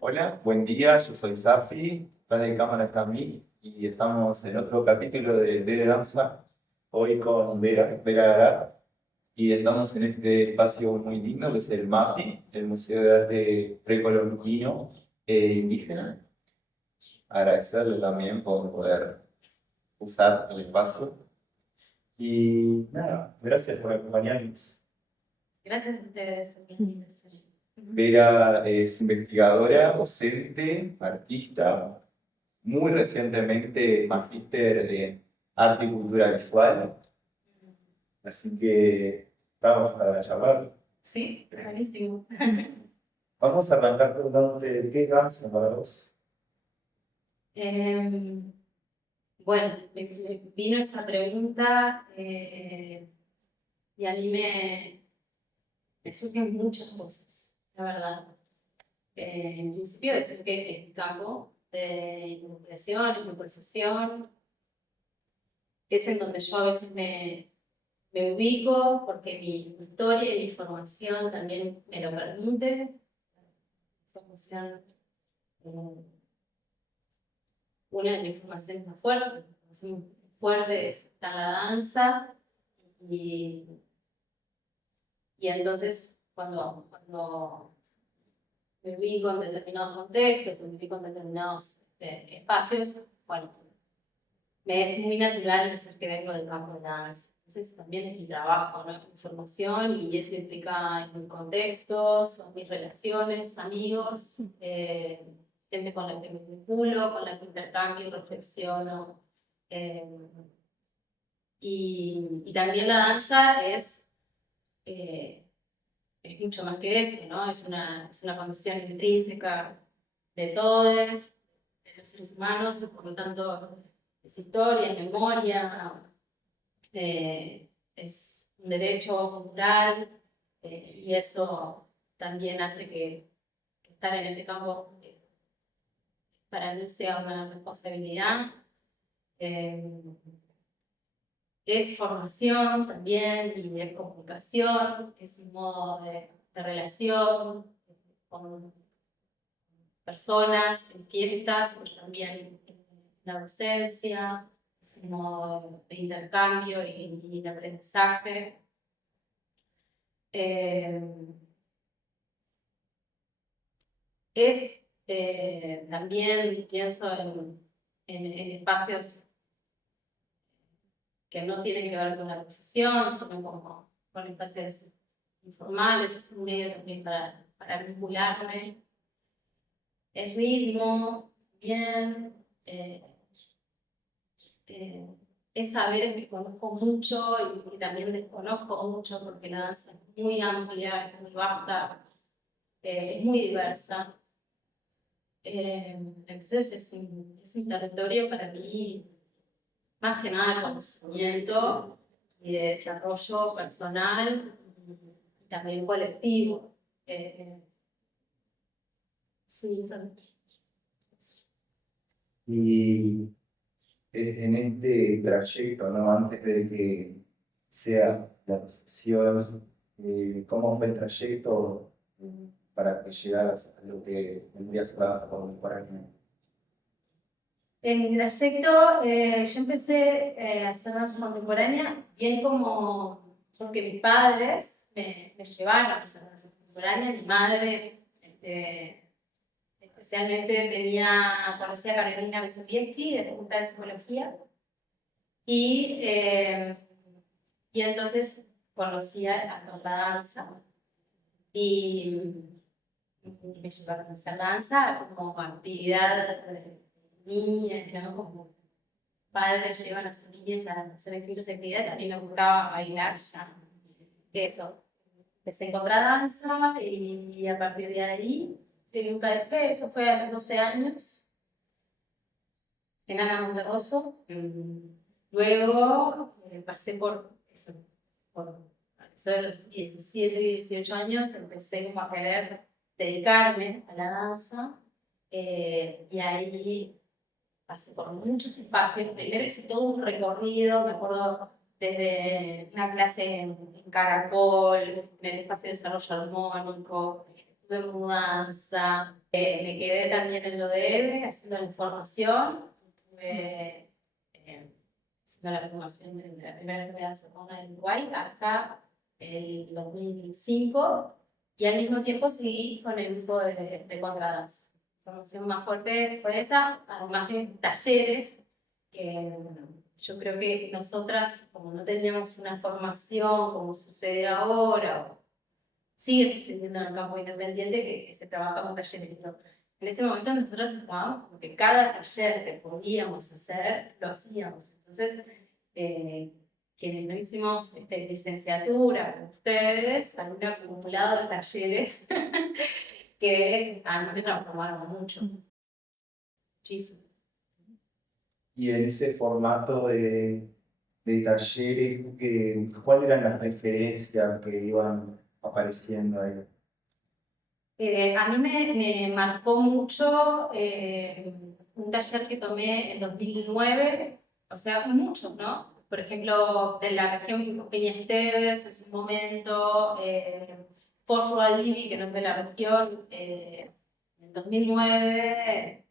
Hola, buen día, yo soy Safi, la de cámara está mí y estamos en otro capítulo de Danza, hoy con Vera Garat, y estamos en este espacio muy lindo que es el MAPI, el Museo de Arte Precolombino e Indígena. Agradecerle también por poder usar el espacio y nada, gracias por acompañarnos. Gracias a ustedes por la invitación. Vera es investigadora, docente, artista, muy recientemente magíster en arte y cultura visual, así que estamos para charlar. Sí, buenísimo. Vamos a arrancar preguntándote qué es danza para vos. Em, bueno, me vino esa pregunta y a mí me surgen muchas cosas, la verdad. En principio decir que es mi campo de investigación, es mi profesión, es en donde yo a veces me ubico porque mi historia y mi formación también me lo permite. Formación, eh, una de mis formaciones más fuertes, mi formación fuerte está en la danza y, y entonces cuando me ubico en determinados contextos, me ubico en determinados espacios, bueno, me es muy natural decir que vengo del campo de la danza. Entonces también es mi trabajo, ¿no? Mi formación y eso implica en mis contextos, son mis relaciones, amigos, gente con la que me vinculo, con la que intercambio, reflexiono. eh, y también la danza eh, es mucho más que eso, ¿no? Es una condición intrínseca de todos, de los seres humanos, y por lo tanto es historia, es memoria, es un derecho cultural, y eso también hace que estar en este campo para mí sea una responsabilidad. Eh, es formación también y es comunicación, es un modo de relación con personas, en fiestas, pero también en la docencia, es un modo de intercambio y de aprendizaje. Eh, también pienso en espacios que no tienen que ver con la profesión, sino con espacios informales, es un medio también para vincularme. El ritmo, bien, es saber que conozco mucho y que también desconozco mucho, porque la danza es muy amplia, es muy vasta, es muy diversa. Entonces es un territorio para mí más que nada de conocimiento y de desarrollo personal y también colectivo. Eh, sí, Y en este trayecto, ¿no? Antes de que sea la profesión, ¿cómo fue el trayecto para que llegaras a lo que vendría a ser la danza contemporánea? en mi trayecto, yo empecé a hacer danza contemporánea bien como porque mis padres me llevaron a hacer danza contemporánea. Mi madre, especialmente, conocía a Carolina Besovietsky de la Facultad de Psicología y, y entonces conocía a la danza y me llevaron a hacer danza como actividad de niñas, ¿no? Como padres llevan a sus niñas a hacer distintas actividades. A mí me gustaba bailar ya. Eso. Empecé a encontrar danza y a partir de ahí nunca dejé. Eso fue a los 12 años en Ana Monterroso. Luego pasé por eso. Por eso de los 17 y 18 años empecé como a querer dedicarme a la danza. Y ahí pasé por muchos espacios. Primero hice todo un recorrido, me acuerdo, desde una clase en Caracol, en el espacio de desarrollo armónico, tuve mudanza, me quedé también en lo de EVE haciendo la formación, estuve haciendo la formación en la primera enfermedad secundaria en Uruguay hasta el 2005 y al mismo tiempo seguí con el grupo de contradanza. La formación más fuerte fue esa, además de talleres, que yo creo que nosotras, como no teníamos una formación como sucede ahora, sigue sucediendo en el campo independiente que se trabaja con talleres, pero en ese momento nosotros estábamos como que cada taller que podíamos hacer, lo hacíamos. Entonces, quienes no hicimos licenciatura con ustedes, hay un acumulado de talleres que a mí me transformaron mucho, muchísimo. Y en ese formato de talleres, ¿cuáles eran las referencias que iban apareciendo ahí? A mí me marcó mucho un taller que tomé en 2009, o sea, muchos, ¿no? Por ejemplo, de la región Peña Esteves en su momento, Forro Alivi, que no es de la región, en 2009,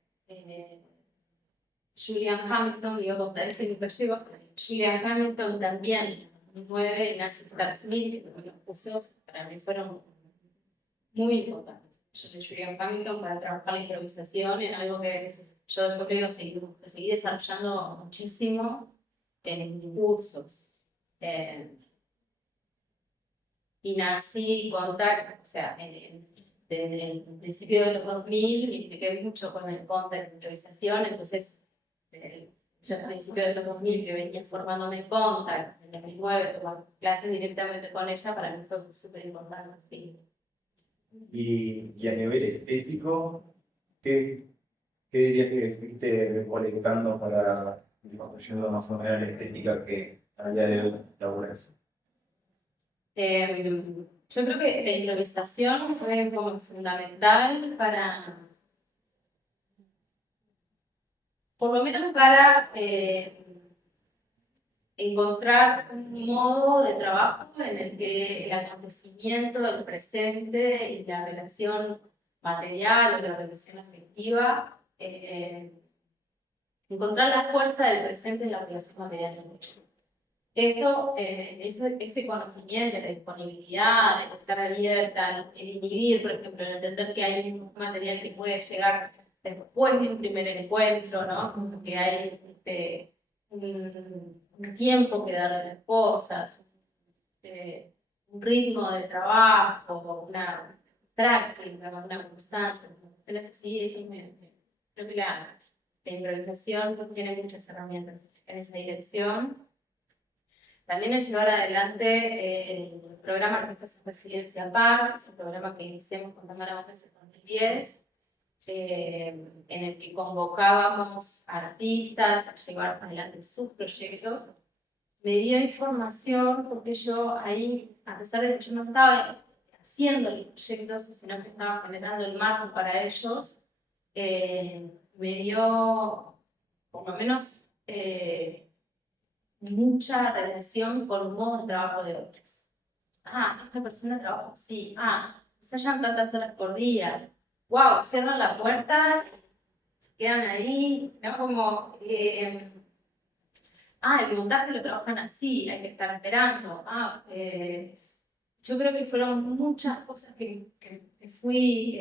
Julian Hamilton, iba a contar ese nunca llegó, Julian Hamilton también, en 2009, y Nancy Stark-Smith, que los cursos para mí fueron muy importante. Yo le Julian Hamilton para trabajar la improvisación en algo que yo después lo seguí desarrollando muchísimo en cursos. Y nací contact, o sea, desde el principio de los 2000 me impliqué mucho con el contact de improvisación, entonces desde el principio de los 2000 que venía formándome en contact, en 2009 tomar clases directamente con ella, para mí fue súper importante. Sí. Y a nivel estético, ¿qué, qué dirías que fuiste recolectando para ir construyendo más o menos la estética que a día de hoy laburas? Yo creo que la improvisación fue como fundamental para, por lo menos para encontrar un modo de trabajo en el que el acontecimiento del presente y la relación material o la relación afectiva, encontrar la fuerza del presente en la relación material. Ese conocimiento, la disponibilidad, el estar abierta, el inhibir, por ejemplo, el entender que hay un material que puede llegar después de un primer encuentro, ¿no? Como que hay un tiempo que darle a las cosas, un ritmo de trabajo, una práctica, una constancia, cuestiones así, creo que la improvisación tiene muchas herramientas en esa dirección. También es llevar adelante el programa Artistas en Residencia PAR, es un programa que iniciamos con Tamara Gómez en 2010, en el que convocábamos a artistas a llevar adelante sus proyectos. Me dio información porque yo ahí, a pesar de que yo no estaba haciendo los proyectos, sino que estaba generando el marco para ellos, me dio por lo menos mucha relación con el modo de trabajo de otros. Ah, esta persona trabaja así. Ah, ensayan tantas horas por día. Wow, cierran la puerta, se quedan ahí, ¿no? Como, el montaje lo trabajan así, hay que estar esperando. Yo creo que fueron muchas cosas que fui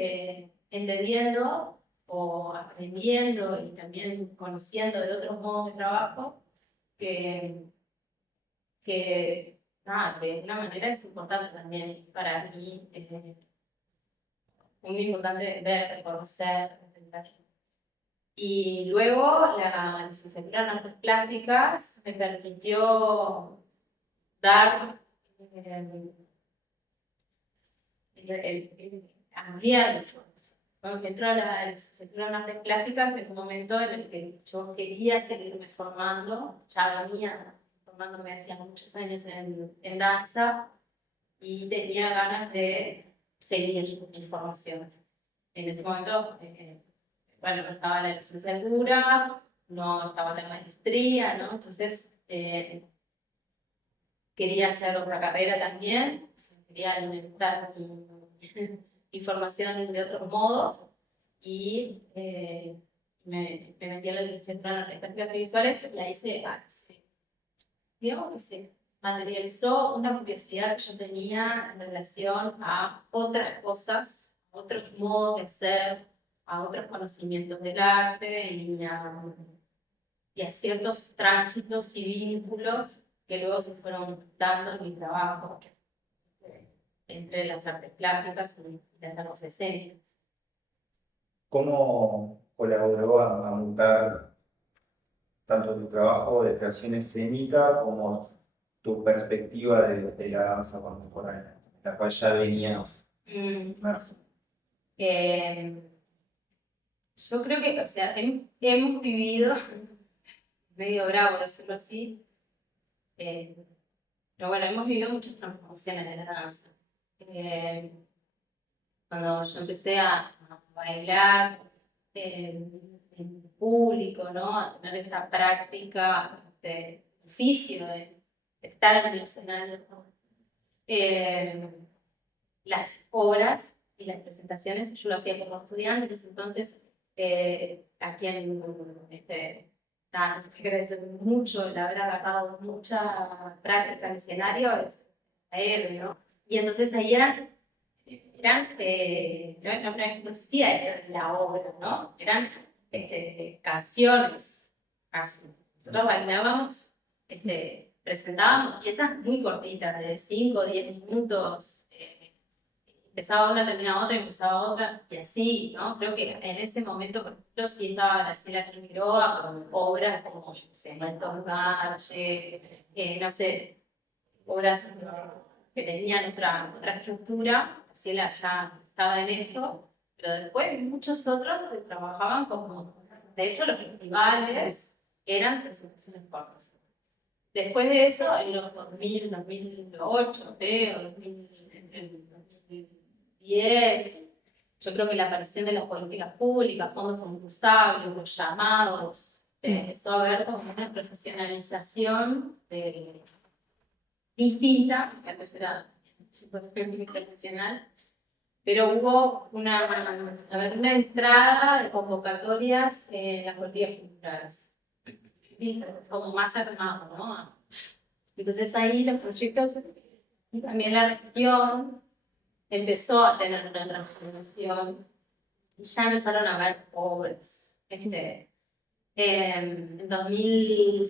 entendiendo o aprendiendo y también conociendo de otros modos de trabajo que, que de alguna manera es importante también para mí, muy importante ver, conocer, entender. Y luego la licenciatura en artes plásticas me permitió dar, ampliar mi formación. Cuando me entró a la licenciatura en artes plásticas, en un momento en el que yo quería seguirme formando, ya venía formándome hacía muchos años en danza y tenía ganas de seguir mi formación. En ese momento, bueno, no estaba la licenciatura, no estaba la maestría, ¿no? Entonces, quería hacer otra carrera también, quería alimentar formación de otros modos y me metí en la licenciatura en artes plásticas y visuales, la hice, digamos que se materializó una curiosidad que yo tenía en relación a otras cosas, a otros modos de ser, a otros conocimientos del arte y a ciertos tránsitos y vínculos que luego se fueron dando en mi trabajo entre las artes plásticas y las artes escénicas. ¿Cómo colaboró a montar tanto tu trabajo de creación escénica como tu perspectiva de la danza contemporánea, en la cual ya venías más? Yo creo que, o sea, hemos vivido, medio bravo decirlo así, pero bueno, hemos vivido muchas transformaciones de la danza. Cuando yo empecé a bailar en público, ¿no? A tener esta práctica, este oficio de estar en el escenario, ¿no? Las obras y las presentaciones yo lo hacía como estudiante, entonces a quien nada, nos agradece mucho el haber agarrado mucha práctica en escenario es a él, ¿no? Y entonces ahí no existía la obra, ¿no? Eran canciones, casi. Nosotros bailábamos, presentábamos piezas muy cortitas, de 5 o 10 minutos. Empezaba una, terminaba otra, empezaba otra, y así, ¿no? Creo que en ese momento, por ejemplo, sí estaba Graciela Figueroa con obras como, yo qué sé, Malcolm Bache, no sé, obras que tenían otra estructura. Graciela ya estaba en eso, pero después muchos otros que trabajaban como, de hecho, los festivales eran presentaciones cortas. Después de eso, en los 2000, 2008, creo, 2010, yo creo que la aparición de las políticas públicas, fondos concursables, los llamados, empezó a haber como una profesionalización distinta, que antes era súper profesional, pero hubo una entrada de convocatorias en las políticas culturales, como más armado, ¿no? Entonces ahí los proyectos y también la región empezó a tener una transformación y ya empezaron a ver obras. En 2000,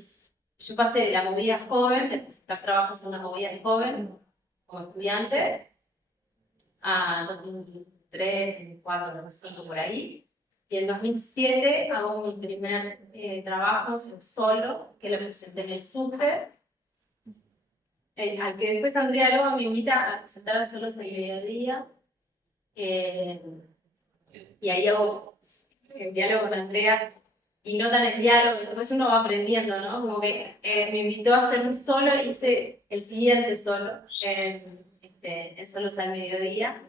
yo pasé de la movida joven, de presentar trabajos en una movida de joven como estudiante, a 2003, 2004, 2005, por ahí. Y en 2007 hago mi primer trabajo solo, que lo presenté en el Sucre, al que después Andrea Loba me invita a presentar a Solos al Mediodía. Y ahí hago el diálogo con Andrea, y no tan el diálogo, después uno va aprendiendo, ¿no? Como que me invitó a hacer un solo, y hice el siguiente solo en Solos al Mediodía.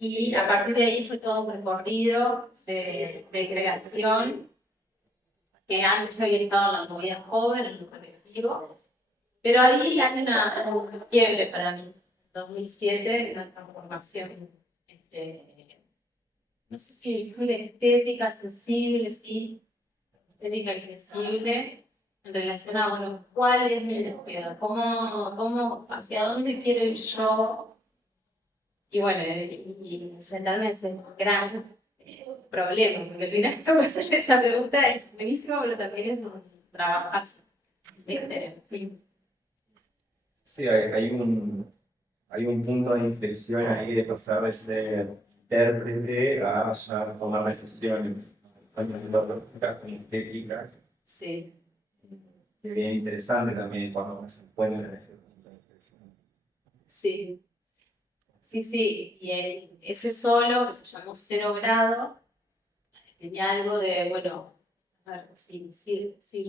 Y a partir de ahí fue todo un recorrido de creación, que antes ya había estado en la movida joven, en el colectivo, pero ahí hay un quiebre para mí. 2007, una transformación, no sé si es una estética sensible, sí, estética y sensible, en relación a, bueno, cuál es mi búsqueda, hacia dónde quiero ir yo, y bueno, y enfrentarme a ese gran problema, porque al final hacer esa pregunta es buenísimo, pero también es un trabajazo. Sí, hay un punto de inflexión ahí de pasar de ser intérprete a ya tomar decisiones, tanto filosóficas como estéticas. Sí. Que es bien interesante también cuando se encuentra en ese punto de inflexión. Sí. Sí, sí, y ese solo, que se llamó Cero Grado, tenía algo de, bueno, a ver, si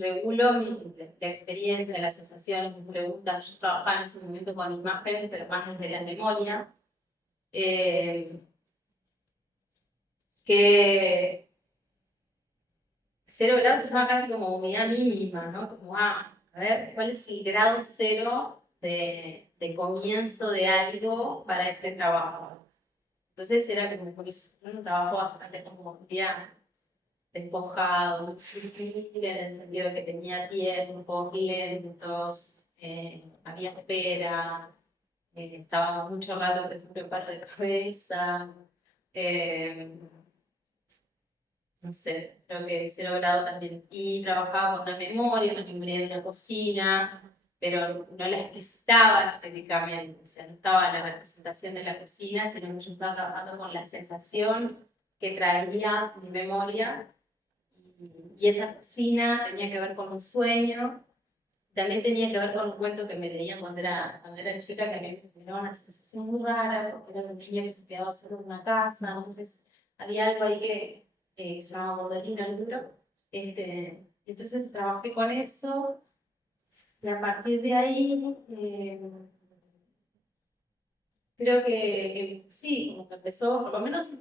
regulo la experiencia, las sensaciones, me preguntan, yo trabajaba en ese momento con imagen, pero más desde la memoria, que Cero Grado se llama casi como unidad mínima, ¿no? Como, a ver, ¿cuál es el grado cero de de comienzo de algo para este trabajo. Entonces era como un trabajo bastante como día despojado, muy sutil, en el sentido de que tenía tiempos lentos, había espera, estaba mucho rato, por ejemplo, en paro de cabeza. eh, no sé, creo que 0 grado también. Y trabajaba con una memoria de una cocina, pero no la explicitaba estéticamente, o sea, no estaba la representación de la cocina, sino que yo estaba trabajando con la sensación que traía mi memoria. Y esa cocina tenía que ver con un sueño, también tenía que ver con un cuento que me leían cuando era chica, que a mí me generaba una sensación muy rara, porque era un niño que se quedaba solo en una casa, entonces había algo ahí que se llamaba Bordelino el libro. Entonces trabajé con eso, y a partir de ahí creo que sí, como que empezó, por lo menos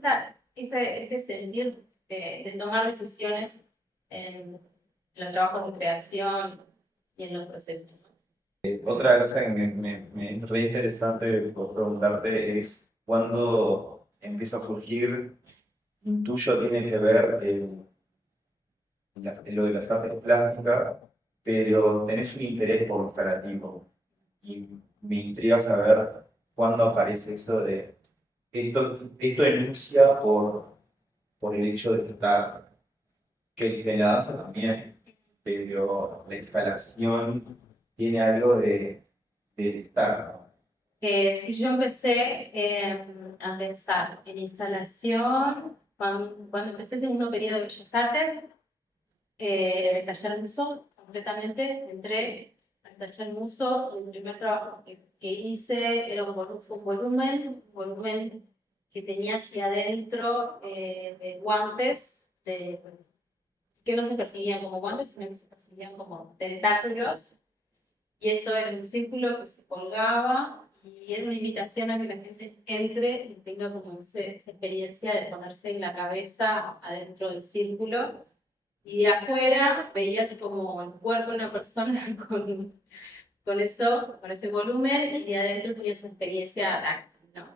este sentir de tomar decisiones en los trabajos de creación y en los procesos, ¿no? Otra cosa que me es re interesante por preguntarte es cuándo empieza a surgir, tuyo tiene que ver en lo de las artes plásticas, pero tenés un interés por lo instalativo. Y me intriga saber cuándo aparece eso de esto enuncia por el hecho de estar, que en la danza también, pero la instalación tiene algo de estar, ¿no? Si yo empecé a pensar en instalación, cuando empecé el segundo periodo de Bellas Artes, el taller Muso, concretamente, entré al taller Muso y el primer trabajo que hice era fue un volumen que tenía hacia adentro de guantes, que no se percibían como guantes, sino que se percibían como tentáculos. Y eso era un círculo que se colgaba y era una invitación a que la gente entre y tenga como esa experiencia de ponerse en la cabeza adentro del círculo. Y de afuera veías como el cuerpo de una persona con ese volumen, y de adentro tenías una experiencia táctil, ¿no?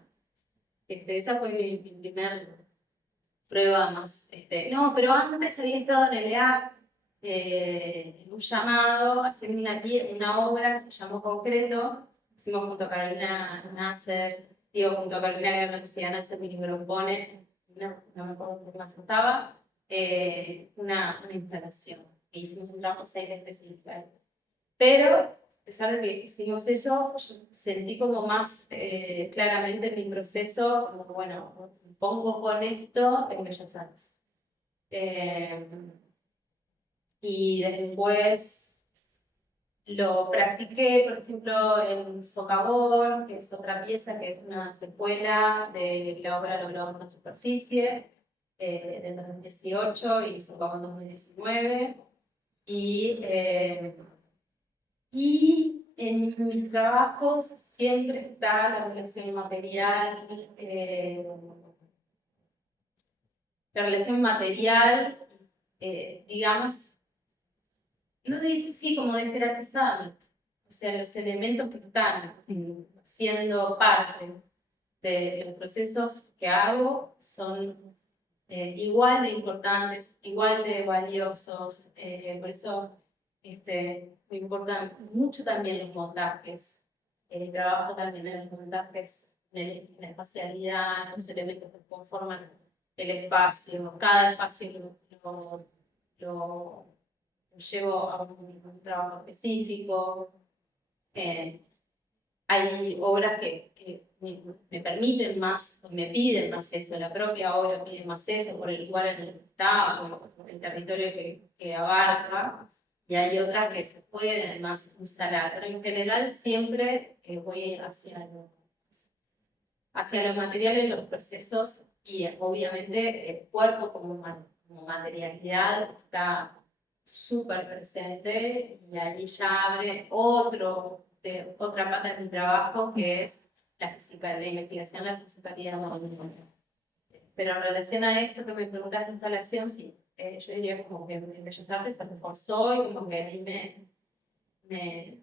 Esa fue mi primer prueba más. No, pero antes había estado en el EAC, en un llamado, haciendo una obra que se llamó Concreto. Hicimos junto a Carolina Nasser, junto a Carolina Guerra Nasser, que me lo pone, no me acuerdo qué más estaba, una instalación. E hicimos un trabajo 6 específico. Pero, a pesar de que hicimos eso, yo sentí como más claramente mi proceso, como bueno, me pongo con esto en Bellas Artes. Y después lo practiqué, por ejemplo, en Socavón, que es otra pieza, que es una secuela de la obra Logrado en la superficie, del 2018, y Socavón 2019. Y en mis trabajos siempre está la relación material, digamos, no sí, como de jerarquizado. O sea, los elementos que están siendo parte de los procesos que hago son igual de importantes, igual de valiosos. Por eso me importan mucho también los montajes. Trabajo también en los montajes, en la espacialidad, los elementos que conforman el espacio. Cada espacio lo llevo a un trabajo específico. Eh, Hay obras que me permiten más, me piden más eso, la propia obra pide más eso por el lugar en el que está, por el territorio que abarca, y hay otras que se pueden más instalar, pero en general siempre voy hacia los materiales, los procesos, y obviamente el cuerpo como materialidad está súper presente, y ahí ya abre otra pata de mi trabajo, que es la física, la investigación, la fisicalidad movimiento. Pero en relación a esto que me preguntas de instalación, sí, yo diría como que en Bellas Artes se reforzó, y como que ahí me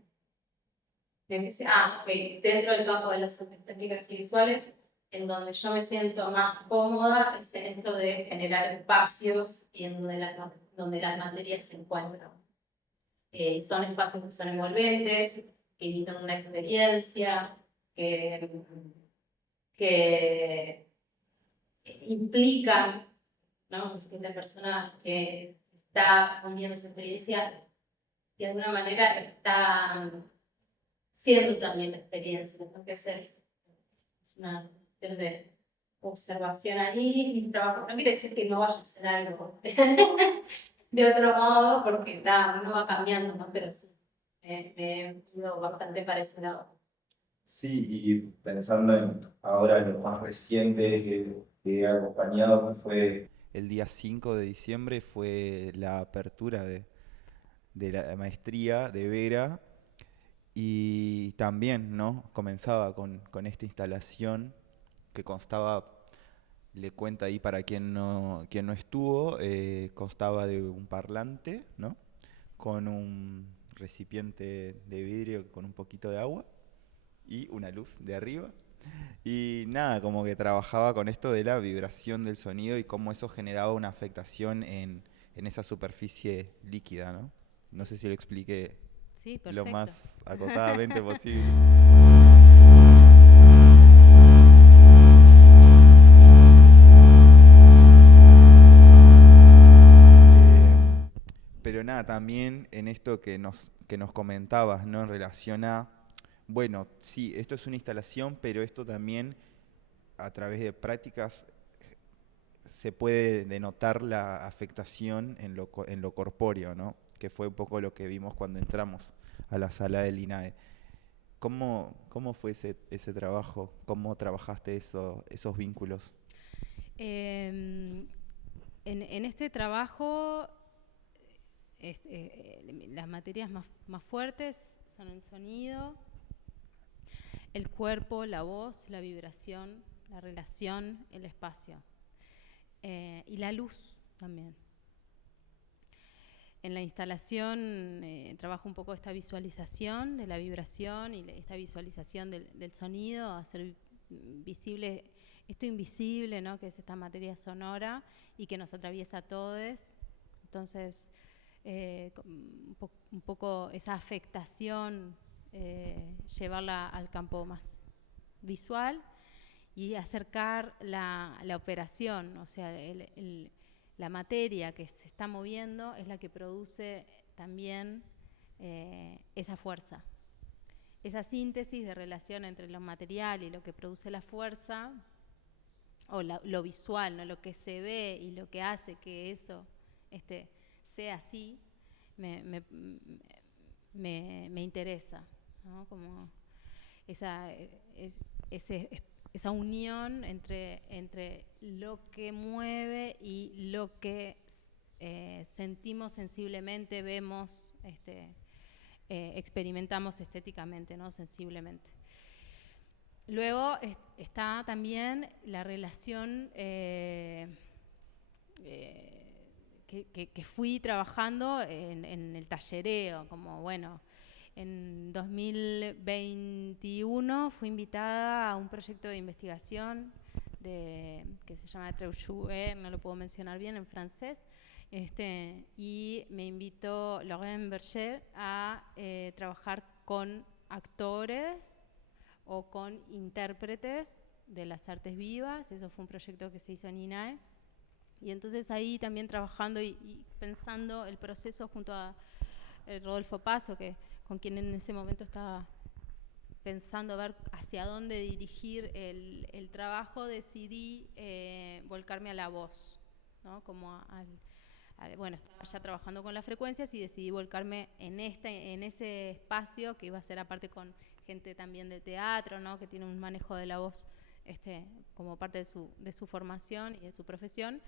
Ok, dentro del campo de las artes plásticas y visuales, en donde yo me siento más cómoda es en esto de generar espacios y en donde las materias se encuentran. Son espacios que son envolventes, que invitan una experiencia, que, que implican, ¿no? Que la persona que está viviendo esa experiencia de alguna manera está siendo también la experiencia, ¿no? Que es una cuestión de observación ahí y trabajo. No quiere decir que no vaya a hacer algo de otro modo, porque uno va cambiando, ¿no? Pero sí, me he ido bastante para ese lado. Sí, y pensando en ahora lo más reciente que he acompañado, que fue el día 5 de diciembre, fue la apertura de la maestría de Vera y también, ¿no? Comenzaba con esta instalación que constaba, le cuento ahí para quien no estuvo, constaba de un parlante, ¿no? Con un recipiente de vidrio con un poquito de agua y una luz de arriba. Y nada, como que trabajaba con esto de la vibración del sonido y cómo eso generaba una afectación en esa superficie líquida, ¿no? No sé si lo expliqué Sí, lo perfecto. más acotadamente posible. Pero nada, también en esto que nos comentabas, ¿no? En relación a, bueno, sí, esto es una instalación, pero esto también a través de prácticas se puede denotar la afectación en lo corpóreo, ¿no? Que fue un poco lo que vimos cuando entramos a la sala del INAE. ¿Cómo fue ese trabajo? ¿Cómo trabajaste esos vínculos? En este trabajo, las materias más fuertes son el sonido, el cuerpo, la voz, la vibración, la relación, el espacio. Y la luz también. En la instalación trabajo un poco esta visualización de la vibración y esta visualización del sonido, hacer visible esto invisible, ¿no? Que es esta materia sonora y que nos atraviesa a todos. Entonces, un poco esa afectación, llevarla al campo más visual y acercar la operación, o sea, la materia que se está moviendo es la que produce también esa fuerza. Esa síntesis de relación entre lo material y lo que produce la fuerza, o lo visual, ¿no? Lo que se ve y lo que hace que eso sea así, me interesa, ¿no? Como esa unión entre lo que mueve y lo que sentimos sensiblemente, vemos, experimentamos estéticamente, ¿no? Sensiblemente. Luego está también la relación que fui trabajando en el tallereo, como bueno, en 2021 fui invitada a un proyecto de investigación que se llama Treuchouet, no lo puedo mencionar bien en francés, y me invitó Laurent Berger a trabajar con actores o con intérpretes de las artes vivas. Eso fue un proyecto que se hizo en INAE. Y entonces ahí también trabajando y pensando el proceso junto a Rodolfo Paso, con quien en ese momento estaba pensando a ver hacia dónde dirigir el trabajo, decidí volcarme a la voz, ¿no? Como bueno, estaba ya trabajando con las frecuencias y decidí volcarme en ese espacio que iba a ser aparte con gente también de teatro, ¿no? Que tiene un manejo de la voz como parte de su formación y de su profesión.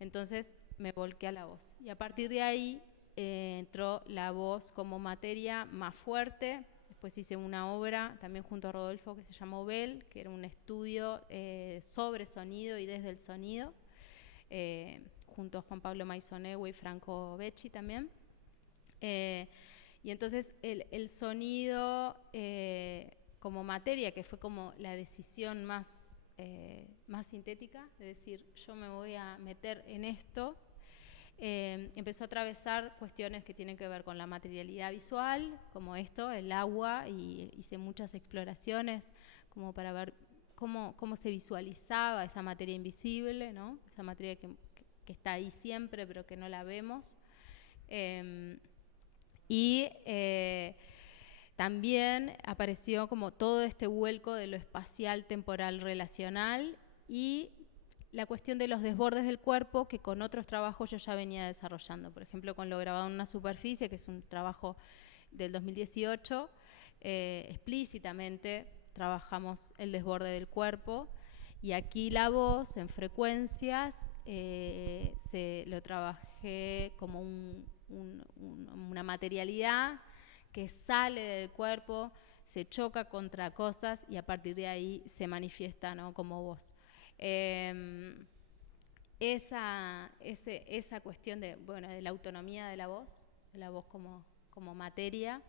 Entonces me volqué a la voz. Y a partir de ahí entró la voz como materia más fuerte. Después hice una obra también junto a Rodolfo que se llamó Bell, que era un estudio sobre sonido y desde el sonido, junto a Juan Pablo Maisonewe y Franco Becci también. Y entonces el sonido como materia, que fue como la decisión más sintética, de decir, yo me voy a meter en esto, empezó a atravesar cuestiones que tienen que ver con la materialidad visual, como esto, el agua, y hice muchas exploraciones como para ver cómo se visualizaba esa materia invisible, ¿no? Esa materia que está ahí siempre, pero que no la vemos. También apareció como todo este vuelco de lo espacial, temporal, relacional, y la cuestión de los desbordes del cuerpo, que con otros trabajos yo ya venía desarrollando. Por ejemplo, con lo grabado en una superficie, que es un trabajo del 2018, explícitamente trabajamos el desborde del cuerpo, y aquí la voz en frecuencias lo trabajé como una materialidad que sale del cuerpo, se choca contra cosas y a partir de ahí se manifiesta, ¿no? Como voz. Esa cuestión de la autonomía de la voz como materia,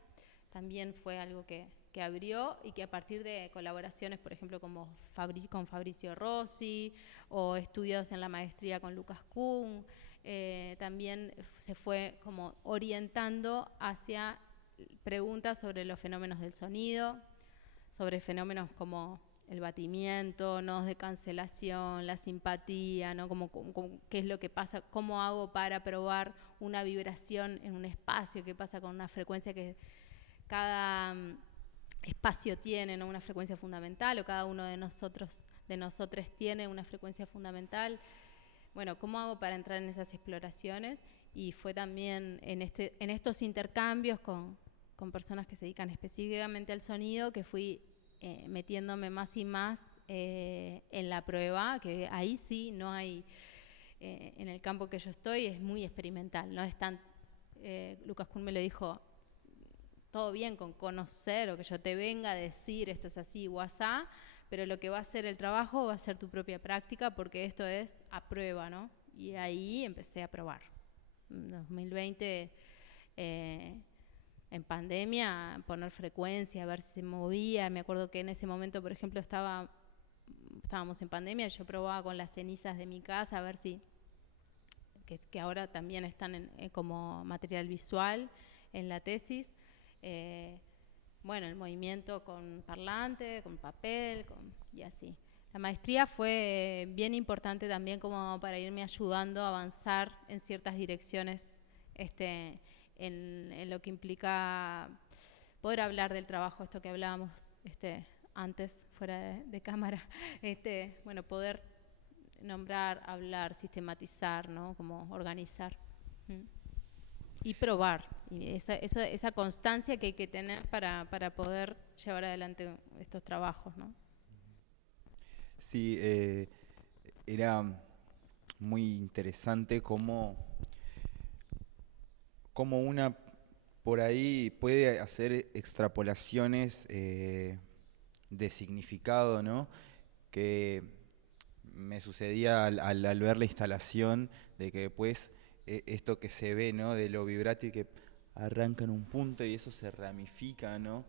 también fue algo que abrió, y que a partir de colaboraciones, por ejemplo, con Fabricio Rossi, o estudios en la maestría con Lucas Kuhn, también se fue como orientando hacia preguntas sobre los fenómenos del sonido, sobre fenómenos como el batimiento, nodos de cancelación, la simpatía, ¿no? Qué es lo que pasa, cómo hago para probar una vibración en un espacio, qué pasa con una frecuencia que cada espacio tiene, ¿no? Una frecuencia fundamental, o cada uno de nosotros tiene una frecuencia fundamental. Bueno, ¿cómo hago para entrar en esas exploraciones? Y fue también en estos intercambios con personas que se dedican específicamente al sonido que fui metiéndome más y más en la prueba, que ahí sí no hay, en el campo que yo estoy es muy experimental, no es tan, Lucas Kuhn me lo dijo, todo bien con conocer o que yo te venga a decir esto es así o asá, pero lo que va a ser el trabajo va a ser tu propia práctica, porque esto es a prueba, ¿no? Y ahí empecé a probar. En 2020, en pandemia, poner frecuencia, a ver si se movía. Me acuerdo que en ese momento, por ejemplo, estábamos en pandemia, yo probaba con las cenizas de mi casa a ver si, que ahora también están como material visual en la tesis, el movimiento con parlante, con papel, y así. La maestría fue bien importante también como para irme ayudando a avanzar en ciertas direcciones, en lo que implica poder hablar del trabajo, esto que hablábamos antes, fuera de cámara, poder nombrar, hablar, sistematizar, ¿no? Como organizar. Y probar, y esa constancia que hay que tener para poder llevar adelante estos trabajos, ¿no? Sí, era muy interesante cómo una por ahí puede hacer extrapolaciones de significado, ¿no? Que me sucedía al ver la instalación, de que después esto que se ve, ¿no? De lo vibrátil que arranca en un punto y eso se ramifica, ¿no?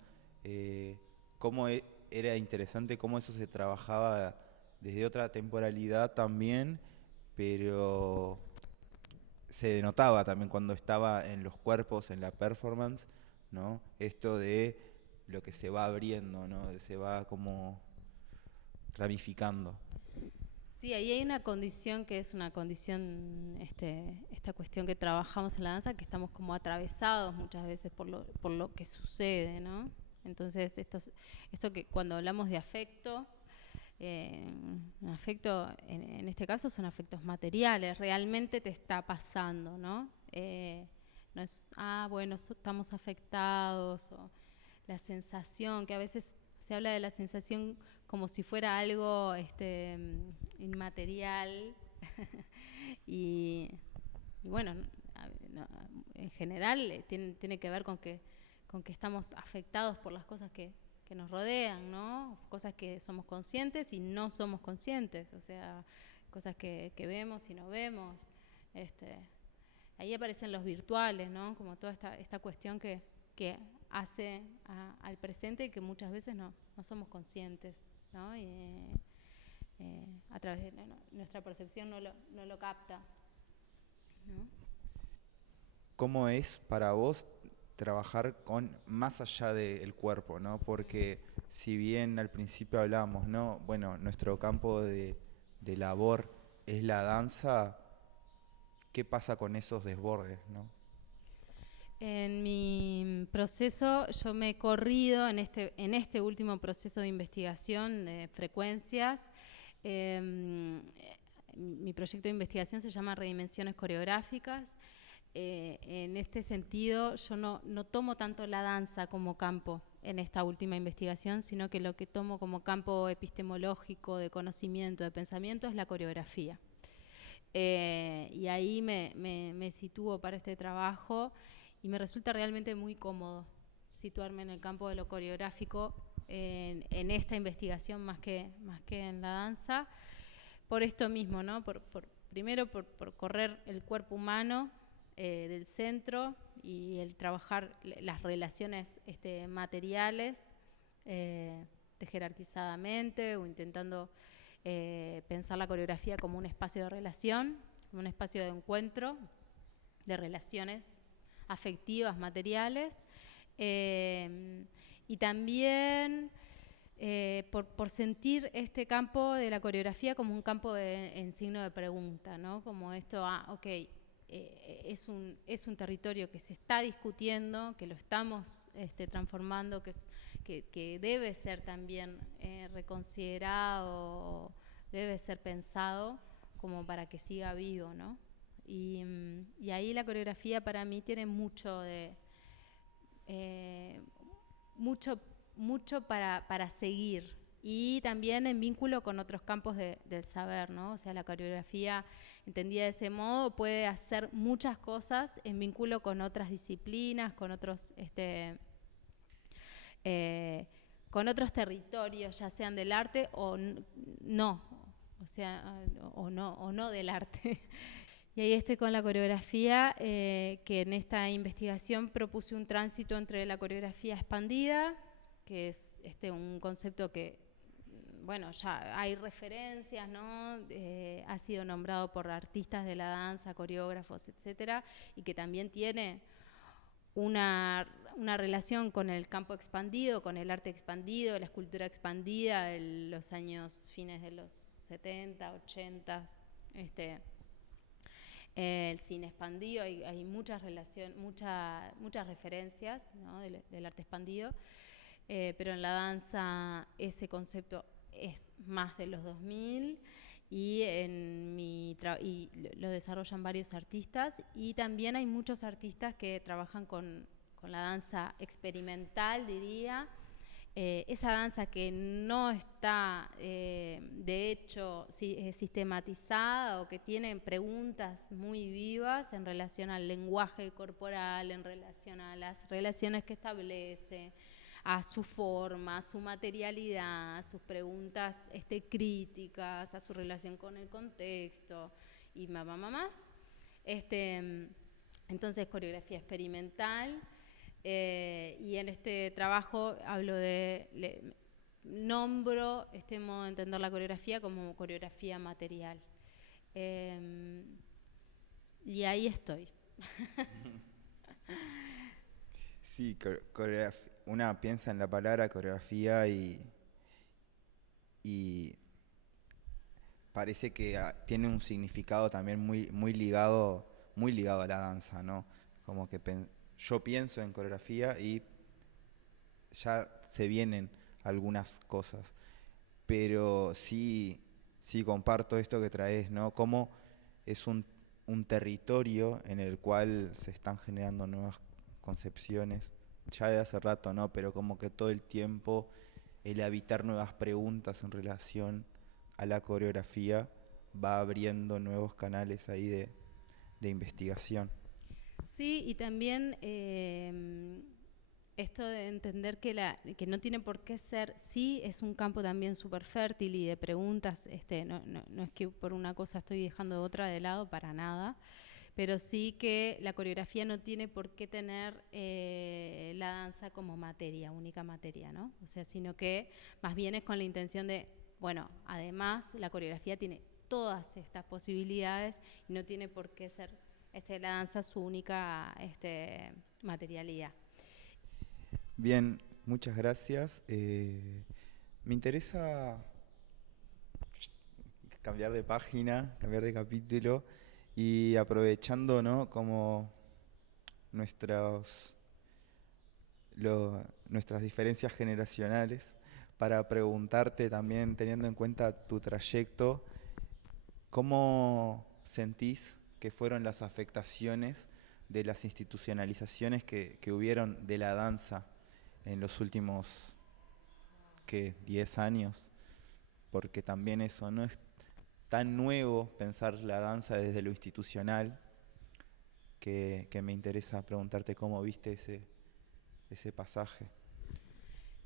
Cómo era interesante cómo eso se trabajaba desde otra temporalidad también, pero se notaba también cuando estaba en los cuerpos, en la performance, ¿no? Esto de lo que se va abriendo, ¿no? Se va como ramificando. Sí, ahí hay una condición que es una condición, esta cuestión que trabajamos en la danza, que estamos como atravesados muchas veces por lo que sucede, ¿no? Entonces, esto que cuando hablamos de afecto, afecto en este caso son afectos materiales, realmente te está pasando, ¿no? No es, estamos afectados, o la sensación, que a veces se habla de la sensación como si fuera algo inmaterial y bueno, en general tiene que ver con que estamos afectados por las cosas que nos rodean, ¿no? Cosas que somos conscientes y no somos conscientes, o sea, cosas que vemos y no vemos. Ahí aparecen los virtuales, ¿no? Como toda esta cuestión que que hace al presente que muchas veces no somos conscientes, ¿no? Y, a través de nuestra percepción no lo capta, ¿no? ¿Cómo es para vos trabajar con más allá del cuerpo, ¿no? Porque si bien al principio hablábamos, ¿no? Bueno, nuestro campo de labor es la danza, ¿qué pasa con esos desbordes, ¿no? En mi proceso, yo me he corrido en este último proceso de investigación de frecuencias. Mi proyecto de investigación se llama Redimensiones Coreográficas. En este sentido, yo no tomo tanto la danza como campo en esta última investigación, sino que lo que tomo como campo epistemológico, de conocimiento, de pensamiento, es la coreografía. Y ahí me sitúo para este trabajo y me resulta realmente muy cómodo situarme en el campo de lo coreográfico en esta investigación más que en la danza, por esto mismo, ¿no? Primero por correr el cuerpo humano del centro y el trabajar las relaciones materiales jerarquizadamente, o intentando pensar la coreografía como un espacio de relación, como un espacio de encuentro, de relaciones afectivas, materiales, y también por sentir este campo de la coreografía como un campo en signo de pregunta, ¿no? Como esto, ok, es un territorio que se está discutiendo, que lo estamos transformando, que debe ser también reconsiderado, debe ser pensado como para que siga vivo, ¿no? Y ahí la coreografía para mí tiene mucho para seguir, y también en vínculo con otros campos del saber, ¿no? O sea, la coreografía, entendida de ese modo, puede hacer muchas cosas en vínculo con otras disciplinas, con otros territorios, ya sean del arte o no, o sea, o no del arte. Y ahí estoy con la coreografía, que en esta investigación propuse un tránsito entre la coreografía expandida, que es un concepto que, bueno, ya hay referencias, ¿no? Ha sido nombrado por artistas de la danza, coreógrafos, etcétera, y que también tiene una relación con el campo expandido, con el arte expandido, la escultura expandida de los años fines de los 70, 80, el cine expandido, hay muchas referencias, ¿no? del arte expandido, pero en la danza ese concepto es más de los 2000 y lo desarrollan varios artistas, y también hay muchos artistas que trabajan con la danza experimental, diría, esa danza que no está de hecho sistematizada, o que tiene preguntas muy vivas en relación al lenguaje corporal, en relación a las relaciones que establece, a su forma, a su materialidad, a sus preguntas críticas, a su relación con el contexto y más. Entonces, coreografía experimental. Y en este trabajo nombro este modo de entender la coreografía como coreografía material. Y ahí estoy. Sí, una piensa en la palabra coreografía y parece que tiene un significado también muy ligado a la danza, ¿no? Como que yo pienso en coreografía y ya se vienen algunas cosas, pero sí comparto esto que traes, ¿no? Como es un territorio en el cual se están generando nuevas concepciones, ya de hace rato, ¿no? Pero como que todo el tiempo el habitar nuevas preguntas en relación a la coreografía va abriendo nuevos canales ahí de investigación. Sí, y también esto de entender que no tiene por qué ser, sí es un campo también súper fértil y de preguntas, no es que por una cosa estoy dejando otra de lado, para nada, pero sí que la coreografía no tiene por qué tener la danza como materia, única materia, ¿no? O sea, sino que más bien es con la intención de, bueno, además la coreografía tiene todas estas posibilidades y no tiene por qué ser la danza su única materialidad. Bien, muchas gracias. Me interesa cambiar de página, cambiar de capítulo y aprovechando, ¿no? Como nuestros, nuestras diferencias generacionales, para preguntarte también, teniendo en cuenta tu trayecto, ¿cómo sentís que fueron las afectaciones de las institucionalizaciones que hubieron de la danza en los últimos, ¿qué?, 10 años? Porque también eso no es tan nuevo, pensar la danza desde lo institucional, que me interesa preguntarte cómo viste ese pasaje.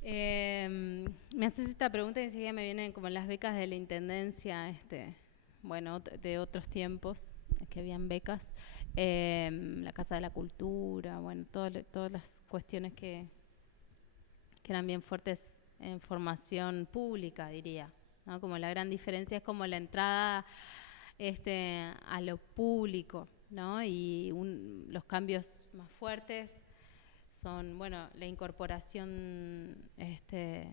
Me haces esta pregunta y enseguida me vienen como las becas de la intendencia, bueno, de otros tiempos, que habían becas, la Casa de la Cultura, bueno, todas las cuestiones que eran bien fuertes en formación pública, diría, ¿no? Como la gran diferencia es como la entrada a lo público, ¿no? Y los cambios más fuertes son, bueno, la incorporación en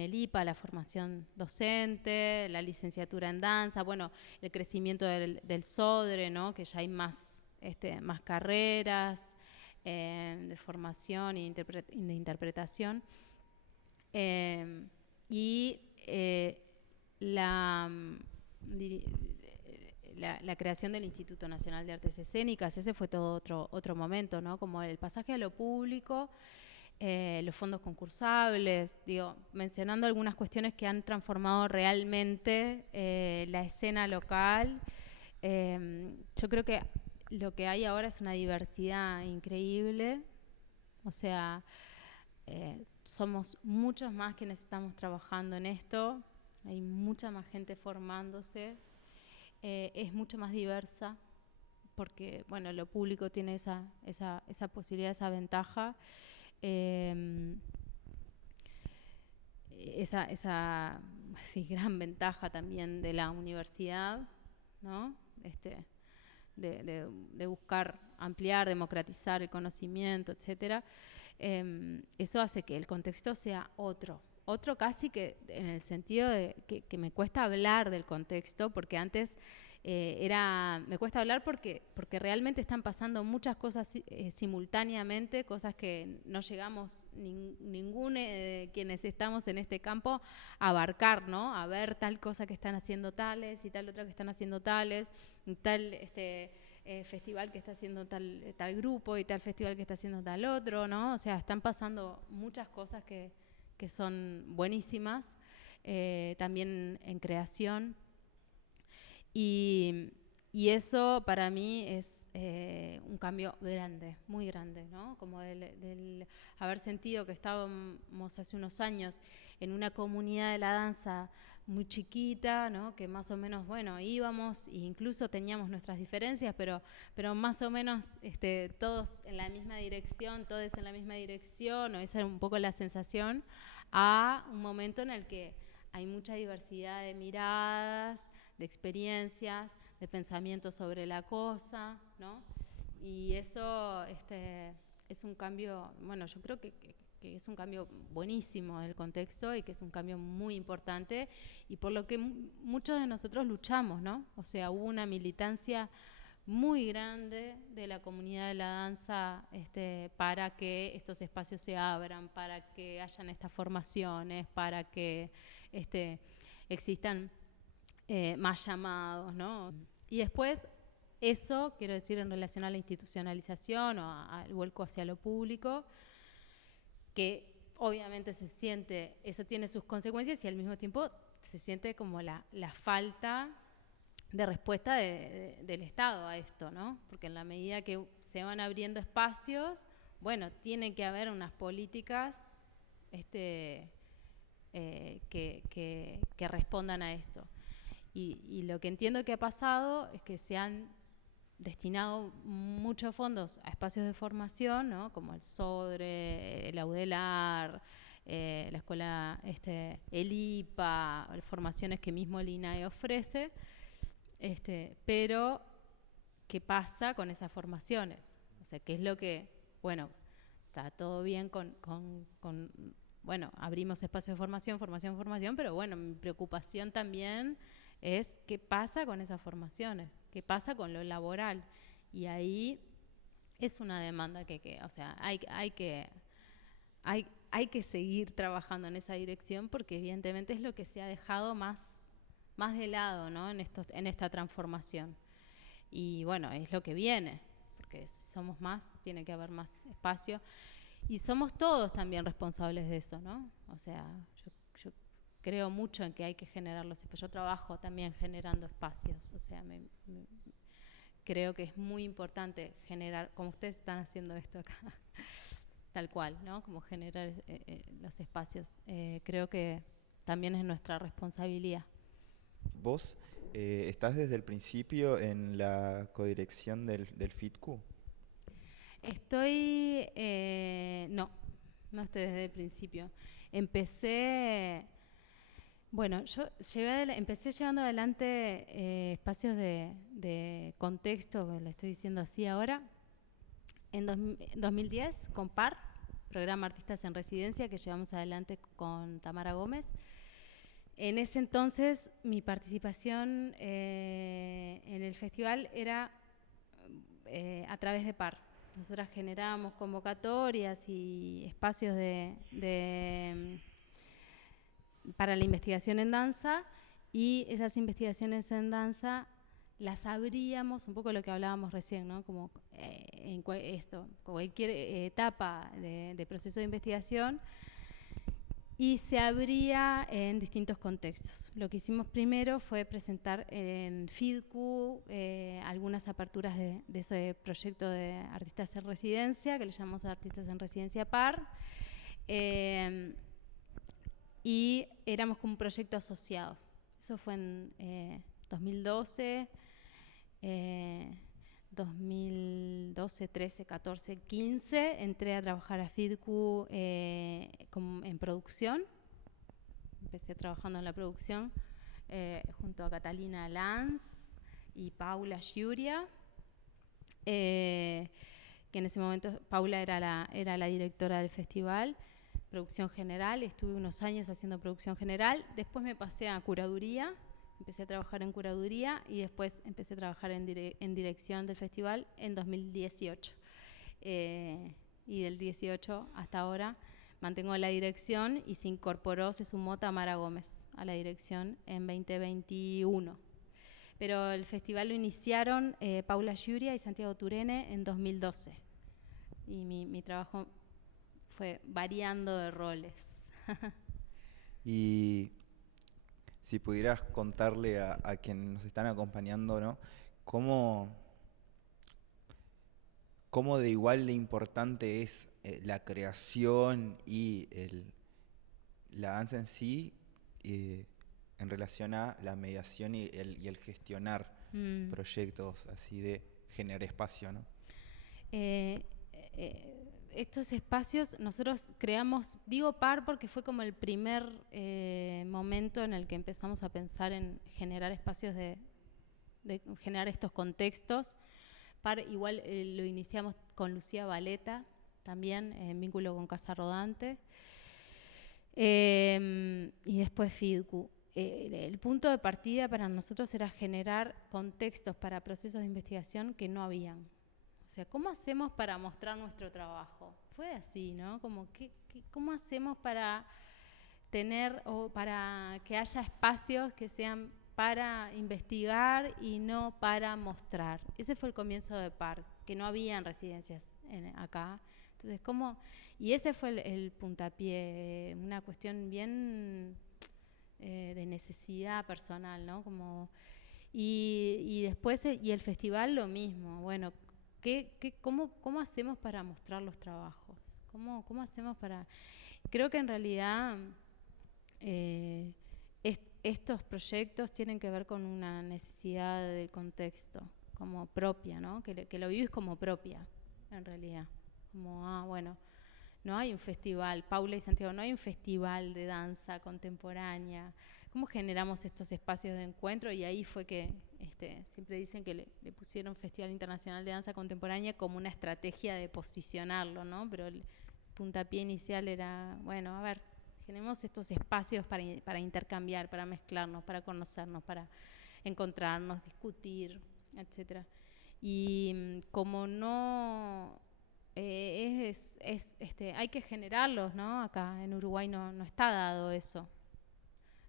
el IPA, la formación docente, la licenciatura en danza, bueno, el crecimiento del SODRE, ¿no? Que ya hay más carreras de formación y de interpretación. Y la creación del Instituto Nacional de Artes Escénicas, ese fue todo otro momento, ¿no? Como el pasaje a lo público, los fondos concursables, digo, mencionando algunas cuestiones que han transformado realmente la escena local. Yo creo que lo que hay ahora es una diversidad increíble, o sea, somos muchos más quienes estamos trabajando en esto, hay mucha más gente formándose, es mucho más diversa, porque bueno, lo público tiene esa posibilidad, esa ventaja, esa sí, gran ventaja también de la universidad, ¿no? De buscar ampliar, democratizar el conocimiento, etcétera. Eso hace que el contexto sea otro casi que en el sentido de que me cuesta hablar del contexto, porque antes me cuesta hablar porque realmente están pasando muchas cosas simultáneamente, cosas que no llegamos ninguno de quienes estamos en este campo a abarcar, ¿no? A ver tal cosa que están haciendo tales y tal otra que están haciendo tales, y tal festival que está haciendo tal grupo y tal festival que está haciendo tal otro, ¿no? O sea, están pasando muchas cosas que son buenísimas, también en creación. Y eso para mí es un cambio grande, muy grande, ¿no? Como del haber sentido que estábamos hace unos años en una comunidad de la danza muy chiquita, ¿no? Que más o menos, bueno, íbamos e incluso teníamos nuestras diferencias, pero más o menos todos en la misma dirección, todos en la misma dirección, o esa era un poco la sensación, a un momento en el que hay mucha diversidad de miradas, de experiencias, de pensamientos sobre la cosa, ¿no? Y eso es un cambio, bueno, yo creo que es un cambio buenísimo del contexto y que es un cambio muy importante y por lo que muchos de nosotros luchamos, ¿no? O sea, hubo una militancia muy grande de la comunidad de la danza para que estos espacios se abran, para que hayan estas formaciones, para que existan más llamados, ¿no? Y después, eso, quiero decir, en relación a la institucionalización o al vuelco hacia lo público, que obviamente se siente, eso tiene sus consecuencias y al mismo tiempo se siente como la falta de respuesta del Estado a esto, ¿no? Porque en la medida que se van abriendo espacios, bueno, tiene que haber unas políticas que respondan a esto. Y lo que entiendo que ha pasado es que se han destinado muchos fondos a espacios de formación, ¿no? Como el SODRE, el AUDELAR, la escuela, el IPA, formaciones que mismo el INAE ofrece, pero ¿qué pasa con esas formaciones? O sea, ¿qué es lo que, bueno, está todo bien bueno, abrimos espacios de formación, pero bueno, mi preocupación también es qué pasa con esas formaciones, qué pasa con lo laboral. Y ahí es una demanda o sea, hay que seguir trabajando en esa dirección porque evidentemente es lo que se ha dejado más de lado, ¿no? en esta transformación. Y bueno, es lo que viene, porque si somos más, tiene que haber más espacio. Y somos todos también responsables de eso, ¿no? O sea, yo creo mucho en que hay que generar los espacios. Yo trabajo también generando espacios, o sea, creo que es muy importante generar, como ustedes están haciendo esto acá, tal cual, ¿no? Como generar los espacios. Creo que también es nuestra responsabilidad. ¿Vos estás desde el principio en la codirección del FITCU? No estoy desde el principio. Bueno, yo empecé llevando adelante espacios de contexto, le estoy diciendo así ahora, en 2010 con PAR, Programa Artistas en Residencia, que llevamos adelante con Tamara Gómez. En ese entonces mi participación en el festival era a través de PAR. Nosotras generábamos convocatorias y espacios para la investigación en danza, y esas investigaciones en danza las abríamos, un poco lo que hablábamos recién, ¿no? Como en cualquier etapa de proceso de investigación, y se abría en distintos contextos. Lo que hicimos primero fue presentar en FIDCU algunas aperturas de ese proyecto de Artistas en Residencia, que le llamamos Artistas en Residencia PAR, y éramos como un proyecto asociado. Eso fue en 2012, 13, 14, 15, entré a trabajar a FIDCU en producción. Empecé trabajando en la producción junto a Catalina Lanz y Paula Giuria, que en ese momento Paula era la directora del festival. Producción general, estuve unos años haciendo producción general, después me pasé a curaduría, empecé a trabajar en curaduría y después empecé a trabajar en dirección del festival en 2018. Y del 18 hasta ahora mantengo la dirección y se sumó Tamara Gómez a la dirección en 2021. Pero el festival lo iniciaron Paula Giuria y Santiago Turene en 2012. Y mi trabajo fue variando de roles. Y si pudieras contarle a quienes nos están acompañando, ¿no? ¿Cómo de igual de importante es la creación y la danza en sí en relación a la mediación y el gestionar proyectos así de generar espacio, ¿no? Estos espacios nosotros creamos, digo PAR porque fue como el primer momento en el que empezamos a pensar en generar espacios de generar estos contextos. PAR igual lo iniciamos con Lucía Valeta, también en vínculo con Casa Rodante, y después FIDCU. El punto de partida para nosotros era generar contextos para procesos de investigación que no habían. O sea, ¿cómo hacemos para mostrar nuestro trabajo? Fue así, ¿no? Como, ¿cómo hacemos para tener o para que haya espacios que sean para investigar y no para mostrar? Ese fue el comienzo de PAR, que no habían residencias acá. Entonces, ¿cómo? Y ese fue el puntapié, una cuestión bien de necesidad personal, ¿no? Como, y después, y el festival lo mismo. Bueno, ¿cómo hacemos para mostrar los trabajos? ¿Cómo hacemos para...? Creo que en realidad estos proyectos tienen que ver con una necesidad de contexto, como propia, ¿no? Que lo vivís como propia, en realidad. Como, bueno, no hay un festival, Paula y Santiago, no hay un festival de danza contemporánea. ¿Cómo generamos estos espacios de encuentro? Y ahí fue que siempre dicen que le pusieron Festival Internacional de Danza Contemporánea como una estrategia de posicionarlo, ¿no? Pero el puntapié inicial era, bueno, a ver, generemos estos espacios para intercambiar, para mezclarnos, para conocernos, para encontrarnos, discutir, etcétera. Y como no hay que generarlos, ¿no? Acá en Uruguay no está dado eso.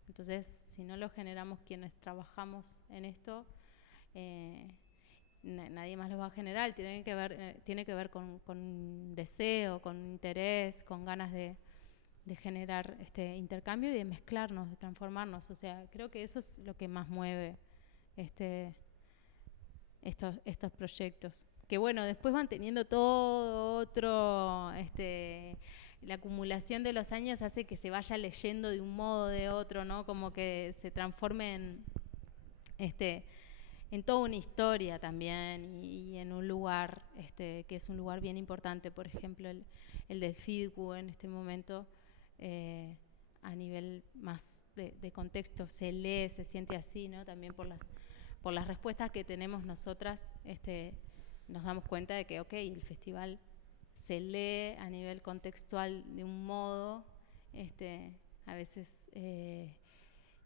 Entonces, si no lo generamos quienes trabajamos en esto, nadie más lo va a generar. Tiene que ver con deseo, con interés, con ganas de generar este intercambio y de mezclarnos, de transformarnos. O sea, creo que eso es lo que más mueve estos proyectos. Que bueno, después van teniendo todo otro, la acumulación de los años hace que se vaya leyendo de un modo o de otro, ¿no? Como que se transforme en toda una historia también y en un lugar que es un lugar bien importante. Por ejemplo, el del FIDCU en este momento, a nivel más de contexto, se lee, se siente así, ¿no? También por las respuestas que tenemos nosotras, nos damos cuenta de que, el festival se lee a nivel contextual de un modo, a veces,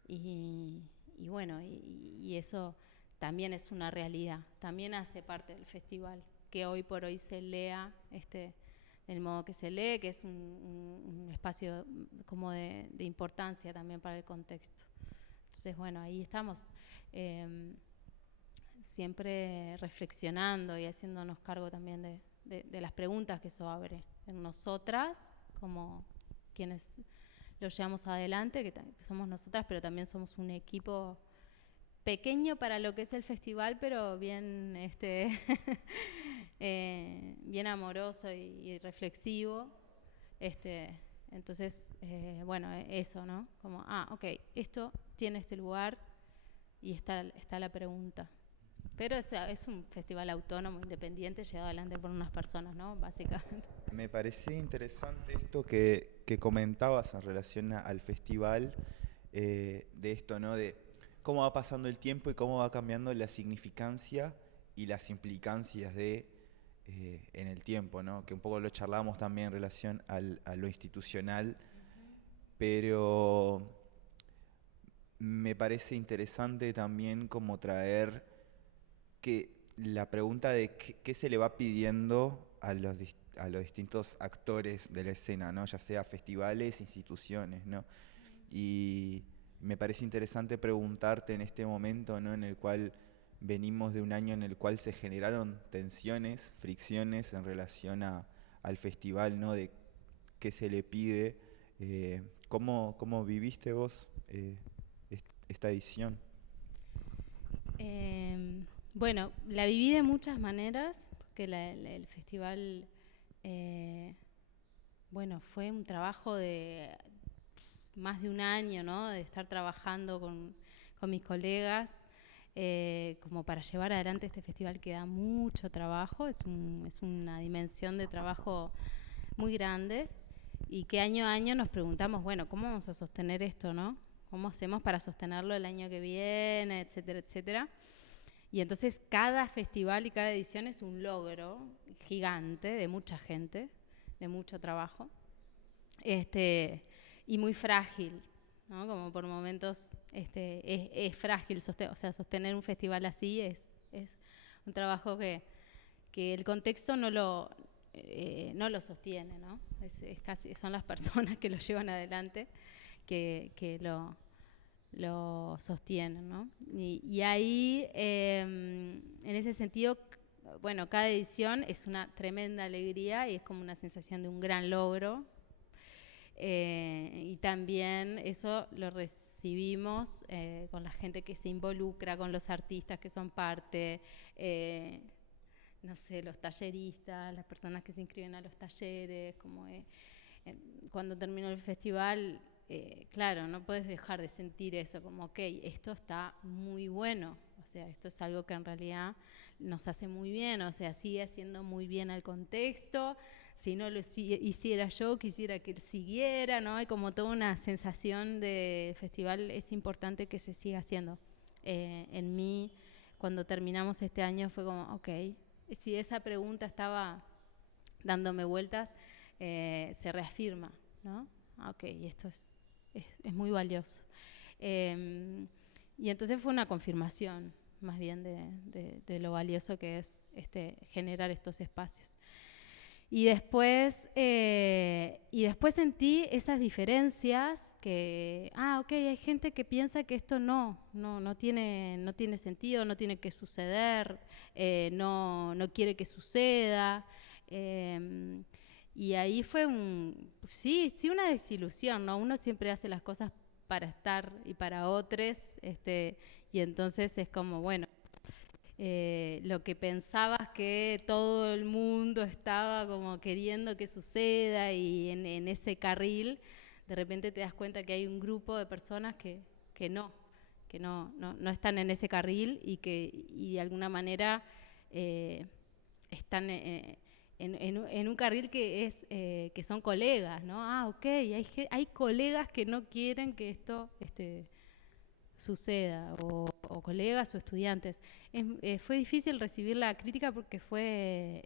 y bueno, y eso también es una realidad, también hace parte del festival, que hoy por hoy se lea del modo que se lee, que es un espacio como de importancia también para el contexto. Entonces, bueno, ahí estamos siempre reflexionando y haciéndonos cargo también de las preguntas que eso abre en nosotras, como quienes lo llevamos adelante, que somos nosotras, pero también somos un equipo pequeño para lo que es el festival, pero bien bien amoroso y reflexivo. Entonces, bueno, eso, ¿no? Como, esto tiene este lugar y está la pregunta. Pero es un festival autónomo, independiente, llevado adelante por unas personas, ¿no? Básicamente. Me parecía interesante esto que comentabas en relación al festival, de esto, ¿no? De cómo va pasando el tiempo y cómo va cambiando la significancia y las implicancias en el tiempo, ¿no? Que un poco lo charlamos también en relación a lo institucional, pero me parece interesante también como traer que la pregunta de qué se le va pidiendo a los distintos actores de la escena, ¿no? Ya sea festivales, instituciones, ¿no? Y me parece interesante preguntarte en este momento, ¿no? En el cual venimos de un año en el cual se generaron tensiones, fricciones en relación al festival, ¿no? De qué se le pide. ¿Cómo viviste vos esta edición? Bueno, la viví de muchas maneras, porque el festival, bueno, fue un trabajo de más de un año, ¿no? De estar trabajando con mis colegas, como para llevar adelante este festival que da mucho trabajo, es una dimensión de trabajo muy grande y que año a año nos preguntamos, bueno, ¿cómo vamos a sostener esto, no? ¿Cómo hacemos para sostenerlo el año que viene, etcétera, etcétera? Y entonces cada festival y cada edición es un logro gigante de mucha gente, de mucho trabajo, y muy frágil, ¿no? Como por momentos es frágil, sostener un festival así es un trabajo que el contexto no lo sostiene, ¿no? Es casi, son las personas que lo llevan adelante que lo sostienen, ¿no? Y ahí, en ese sentido, bueno, cada edición es una tremenda alegría y es como una sensación de un gran logro. Y también eso lo recibimos con la gente que se involucra, con los artistas que son parte, no sé, los talleristas, las personas que se inscriben a los talleres, como cuando terminó el festival, claro, no puedes dejar de sentir eso, como, ok, esto está muy bueno, o sea, esto es algo que en realidad nos hace muy bien, o sea, sigue haciendo muy bien al contexto, si no lo hiciera yo, quisiera que siguiera, ¿no? Hay como toda una sensación de festival, es importante que se siga haciendo. En mí, cuando terminamos este año, fue como, ok, si esa pregunta estaba dándome vueltas, se reafirma, ¿no? Ok, esto es muy valioso. Y entonces fue una confirmación, más bien, de lo valioso que es generar estos espacios. Y después sentí esas diferencias que, ok, hay gente que piensa que esto no tiene sentido, no tiene que suceder, no quiere que suceda. Y ahí fue sí, una desilusión, ¿no? Uno siempre hace las cosas para estar y para otros, y entonces es como, bueno, lo que pensabas que todo el mundo estaba como queriendo que suceda y en ese carril, de repente te das cuenta que hay un grupo de personas que no están en ese carril y de alguna manera están en un carril que son colegas, ¿no? Ok, hay colegas que no quieren que esto suceda, o colegas o estudiantes. Fue difícil recibir la crítica porque fue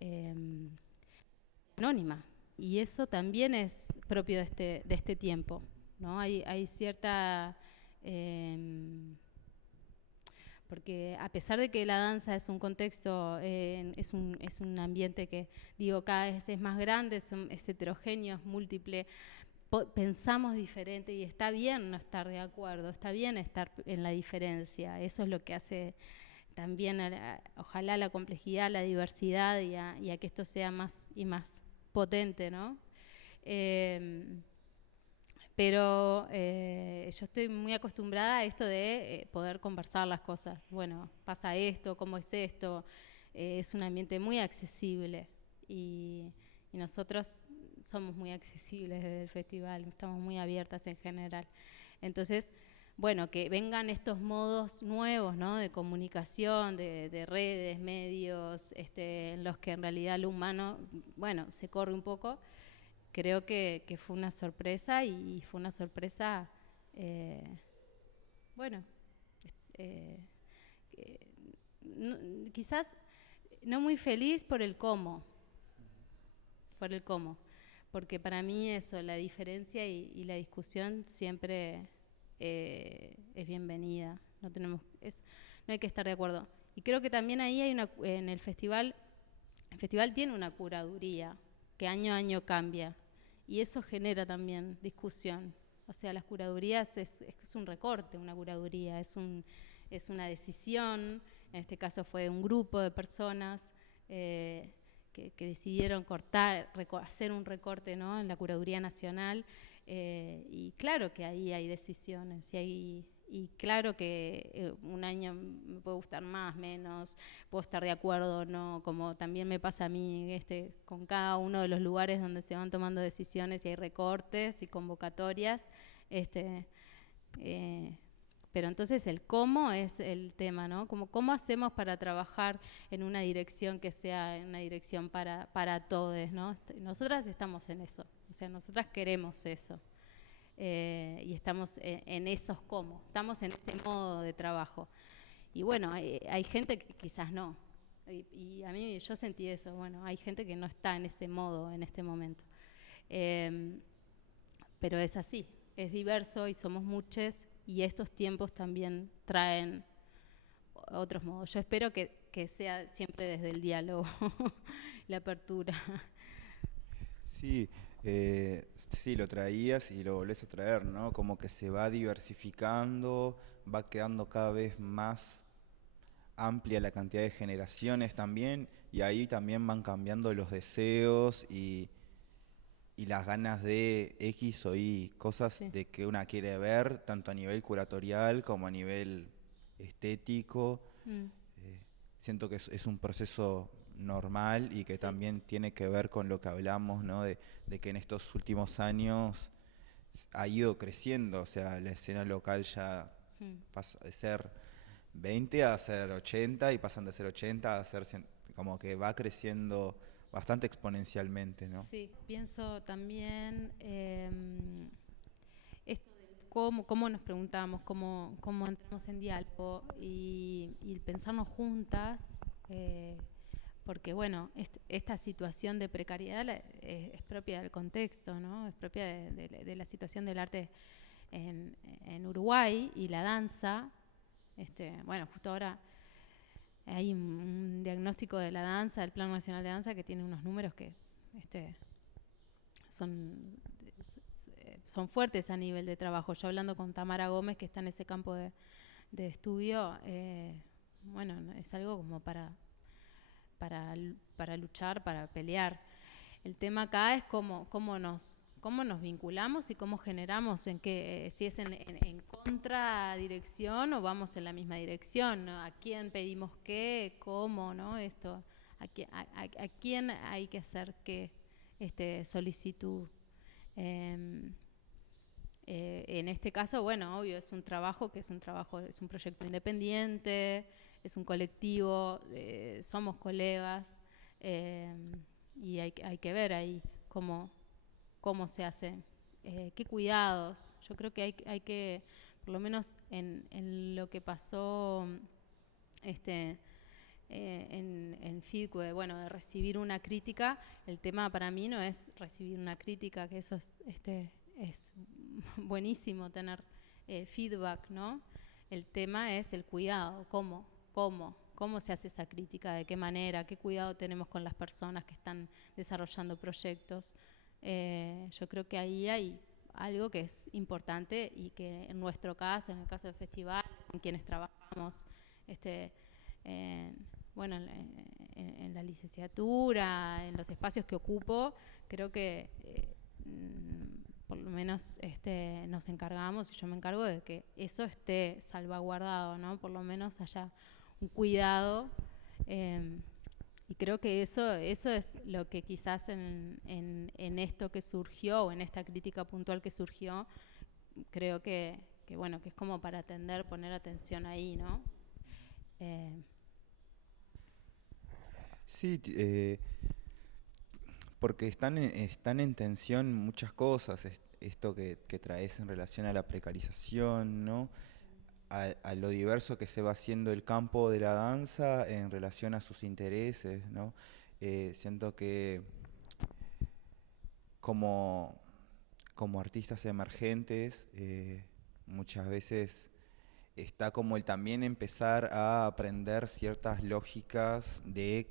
anónima, y eso también es propio de este tiempo, ¿no? Hay cierta... porque a pesar de que la danza es un contexto, es un ambiente que, digo, cada vez es más grande, es heterogéneo, es múltiple, pensamos diferente y está bien no estar de acuerdo, está bien estar en la diferencia. Eso es lo que hace también, ojalá, la complejidad, la diversidad y a que esto sea más y más potente, ¿no? Pero yo estoy muy acostumbrada a esto de poder conversar las cosas. Bueno, pasa esto, ¿cómo es esto? Es un ambiente muy accesible y nosotros somos muy accesibles desde el festival, estamos muy abiertas en general. Entonces, bueno, que vengan estos modos nuevos, ¿no? De comunicación, de redes, medios, en los que en realidad lo humano, bueno, se corre un poco. Creo que fue una sorpresa y fue una sorpresa, bueno, eh, quizás no muy feliz por el cómo, porque para mí eso, la diferencia y la discusión siempre es bienvenida, no hay que estar de acuerdo. Y creo que también ahí en el festival tiene una curaduría que año a año cambia. Y eso genera también discusión. O sea, las curadurías es un recorte, una curaduría, es una decisión. En este caso fue de un grupo de personas que decidieron hacer un recorte, ¿no? En la curaduría nacional. Y claro que ahí hay decisiones y claro que un año me puede gustar más, menos, puedo estar de acuerdo o no, como también me pasa a mí con cada uno de los lugares donde se van tomando decisiones y hay recortes y convocatorias. Pero entonces el cómo es el tema, ¿no? Como cómo hacemos para trabajar en una dirección que sea una dirección para todos, ¿no? Nosotras estamos en eso, o sea, nosotras queremos eso. Y estamos en esos cómo, estamos en ese modo de trabajo. Y bueno, hay gente que quizás no. Y a mí yo sentí eso, bueno, hay gente que no está en ese modo en este momento. Pero es así, es diverso y somos muchos y estos tiempos también traen otros modos. Yo espero que sea siempre desde el diálogo, la apertura. Sí, sí, lo traías y lo volvés a traer, ¿no? Como que se va diversificando, va quedando cada vez más amplia la cantidad de generaciones también, y ahí también van cambiando los deseos y las ganas de X o Y cosas Sí. de que una quiere ver, tanto a nivel curatorial como a nivel estético. Siento que es un proceso normal y que Sí. también tiene que ver con lo que hablamos, ¿no? De que en estos últimos años ha ido creciendo, o sea, la escena local ya Mm. pasa de ser 20 a ser 80 y pasan de ser 80 a ser 100, como que va creciendo bastante exponencialmente, ¿no? Sí, pienso también esto de cómo nos preguntamos, cómo entramos en diálogo y pensarnos juntas, eh, porque bueno, esta situación de precariedad es propia del contexto, ¿no? Es propia de la situación del arte en Uruguay y la danza. Bueno, justo ahora hay un diagnóstico de la danza, del Plan Nacional de Danza, que tiene unos números que este, son, son fuertes a nivel de trabajo. Yo hablando con Tamara Gómez, que está en ese campo de estudio, bueno, es algo como para luchar, para pelear. El tema acá es cómo nos vinculamos y cómo generamos, si es en contradirección o vamos en la misma dirección, ¿no? A quién pedimos qué, cómo, ¿no? Esto, a quién hay que hacer qué solicitud. En este caso, bueno, obvio, es un trabajo, es un proyecto independiente, es un colectivo, somos colegas, eh, y hay que ver ahí cómo se hace, qué cuidados. Yo creo que hay que, por lo menos en lo que pasó en FIDCU, de recibir una crítica, el tema para mí no es recibir una crítica, que eso es buenísimo tener feedback, ¿no? El tema es el cuidado, cómo se hace esa crítica, de qué manera, qué cuidado tenemos con las personas que están desarrollando proyectos. Yo creo que ahí hay algo que es importante y que en nuestro caso, en el caso del festival, con quienes trabajamos, bueno, en la licenciatura, en los espacios que ocupo, creo que por lo menos nos encargamos, y yo me encargo de que eso esté salvaguardado, ¿no? Por lo menos haya un cuidado. Y creo que eso es lo que quizás en esto que surgió, o en esta crítica puntual que surgió, creo que bueno, que es como para atender, poner atención ahí, ¿no? Sí, porque están en tensión muchas cosas, esto que traes en relación a la precarización, ¿no? A lo diverso que se va haciendo el campo de la danza en relación a sus intereses, ¿no? Siento que como, como artistas emergentes, muchas veces está como el también empezar a aprender ciertas lógicas de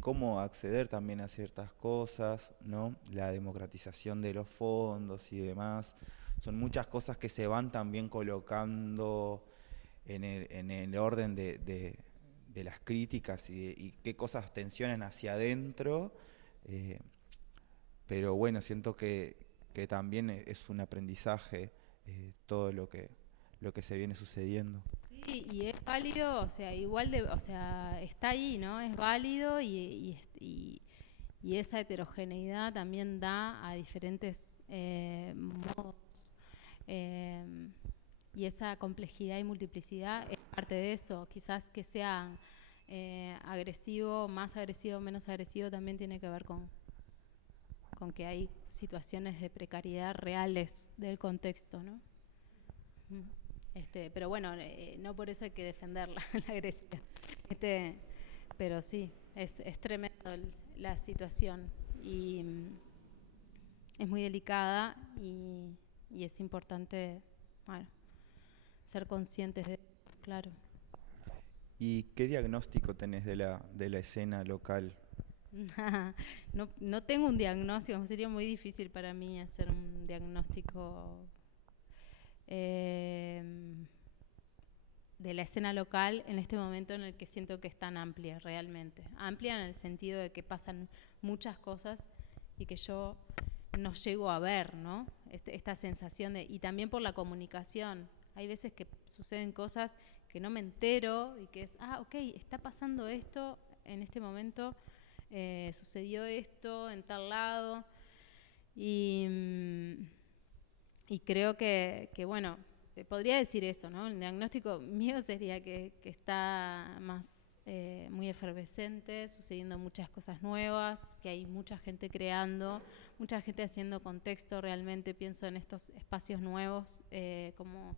cómo acceder también a ciertas cosas, ¿no? La democratización de los fondos y demás. Son muchas cosas que se van también colocando en el orden de las críticas y qué cosas tensionan hacia adentro. eh, pero bueno, siento que también es un aprendizaje todo lo que se viene sucediendo. Sí, y es válido, o sea, o sea, está ahí, ¿no? Es válido y esa heterogeneidad también da a diferentes modos. eh, y esa complejidad y multiplicidad es parte de eso. Quizás que sea agresivo, más agresivo, menos agresivo, también tiene que ver con que hay situaciones de precariedad reales del contexto, ¿no? Mm. Pero bueno, no por eso hay que defender la agresión. Pero sí, es tremendo la situación y es muy delicada y es importante, bueno, ser conscientes de eso, claro. ¿Y qué diagnóstico tenés de la escena local? No tengo un diagnóstico, sería muy difícil para mí hacer un diagnóstico eh, de la escena local en este momento en el que siento que es tan amplia realmente. Amplia en el sentido de que pasan muchas cosas y que yo no llego a ver, ¿no? Esta sensación y también por la comunicación. Hay veces que suceden cosas que no me entero y que es, ok, está pasando esto en este momento, sucedió esto en tal lado y creo que, bueno, podría decir eso, ¿no? El diagnóstico mío sería que está más muy efervescente, sucediendo muchas cosas nuevas, que hay mucha gente creando, mucha gente haciendo contexto. Realmente pienso en estos espacios nuevos, como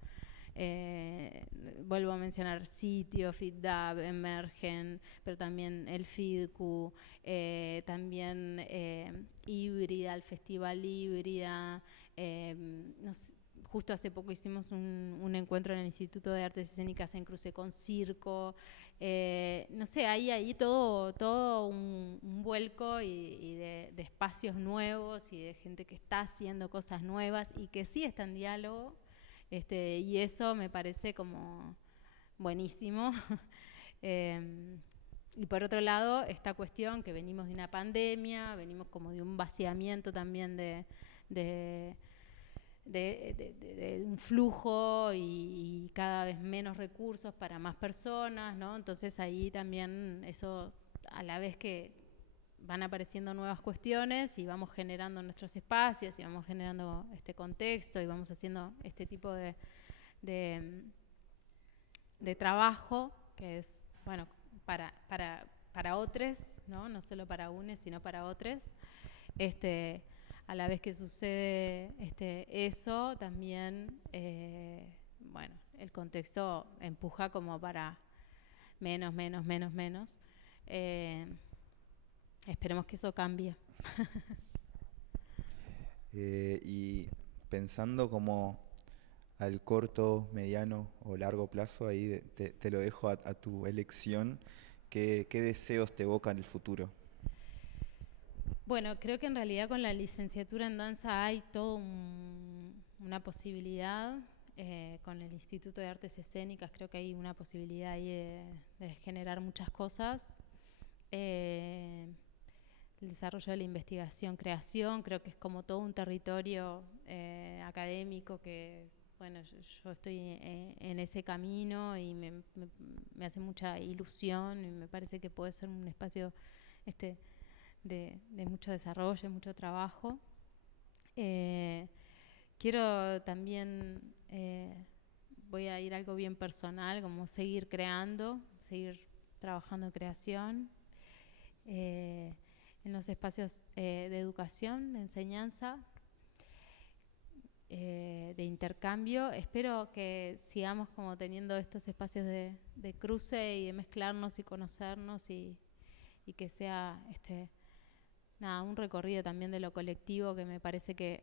vuelvo a mencionar Sitio, FeedDub, Emergen, pero también el FeedQ, también Híbrida, el Festival Híbrida. Justo hace poco hicimos un encuentro en el Instituto de Artes Escénicas en cruce con Circo. No sé, ahí todo un vuelco y de espacios nuevos y de gente que está haciendo cosas nuevas y que sí está en diálogo. Y eso me parece como buenísimo. Y por otro lado, esta cuestión que venimos de una pandemia, venimos como de un vaciamiento también de un flujo y cada vez menos recursos para más personas, ¿no? Entonces ahí también eso, a la vez que van apareciendo nuevas cuestiones y vamos generando nuestros espacios y vamos generando este contexto y vamos haciendo este tipo de trabajo que es, bueno, para otros, ¿no? No solo para unos, sino para otros. A la vez que sucede eso, también, bueno, el contexto empuja como para menos. Esperemos que eso cambie. Y pensando como al corto, mediano o largo plazo, ahí te lo dejo a tu elección, ¿qué deseos te evocan el futuro? Bueno, creo que en realidad con la licenciatura en danza hay toda una posibilidad. Con el Instituto de Artes Escénicas creo que hay una posibilidad ahí de generar muchas cosas. El desarrollo de la investigación, creación, creo que es como todo un territorio académico que, bueno, yo estoy en ese camino y me hace mucha ilusión y me parece que puede ser un espacio de mucho desarrollo, mucho trabajo. Quiero también, voy a ir a algo bien personal, como seguir creando, seguir trabajando en creación, en los espacios de educación, de enseñanza, de intercambio. Espero que sigamos como teniendo estos espacios de cruce y de mezclarnos y conocernos y que sea un recorrido también de lo colectivo que me parece que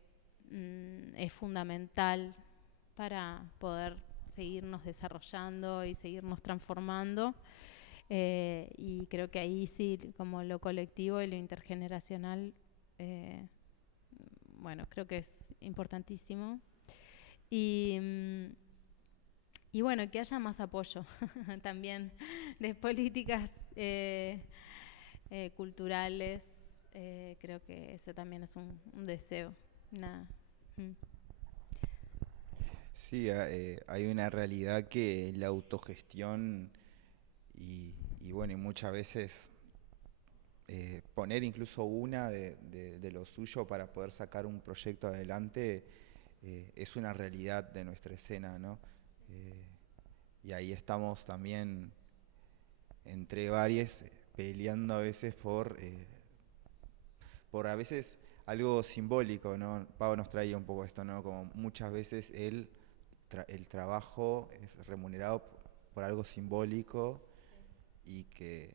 es fundamental para poder seguirnos desarrollando y seguirnos transformando. Y creo que ahí sí, como lo colectivo y lo intergeneracional, bueno, creo que es importantísimo. Y bueno, que haya más apoyo también de políticas culturales. Creo que ese también es un deseo. Sí, hay una realidad que la autogestión y bueno, y muchas veces poner incluso una de lo suyo para poder sacar un proyecto adelante es una realidad de nuestra escena, ¿no? Y ahí estamos también entre varios peleando a veces por a veces algo simbólico, ¿no? Pau nos traía un poco esto, ¿no? Como muchas veces el trabajo es remunerado por algo simbólico y que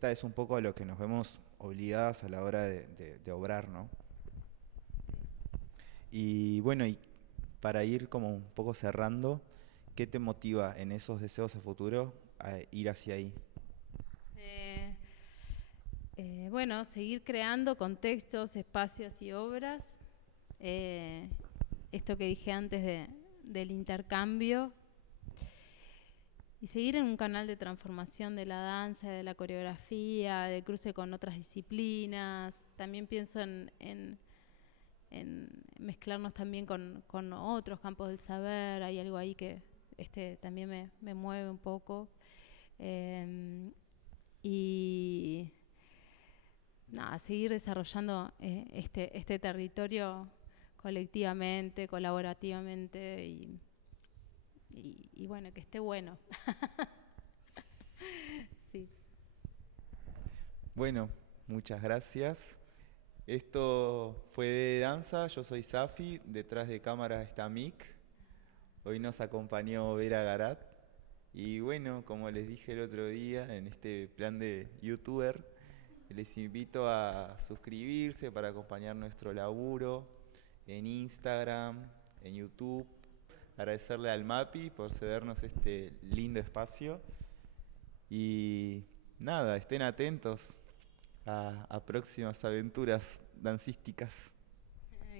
tal es un poco a lo que nos vemos obligadas a la hora de obrar, ¿no? Y bueno, y para ir como un poco cerrando, ¿qué te motiva en esos deseos a futuro a ir hacia ahí? Bueno, seguir creando contextos, espacios y obras. Esto que dije antes del intercambio. Y seguir en un canal de transformación de la danza, de la coreografía, de cruce con otras disciplinas. También pienso en mezclarnos también con otros campos del saber. Hay algo ahí que también me mueve un poco. Y nada, seguir desarrollando este territorio colectivamente, colaborativamente y bueno, que esté bueno. Sí. Bueno, muchas gracias. Esto fue de danza, yo soy Safi, detrás de cámaras está Mick. Hoy nos acompañó Vera Garat. Y bueno, como les dije el otro día, en este plan de youtuber, les invito a suscribirse para acompañar nuestro laburo en Instagram, en YouTube. Agradecerle al MAPI por cedernos este lindo espacio. Y nada, estén atentos a próximas aventuras dancísticas.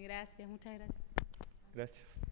Gracias, muchas gracias. Gracias.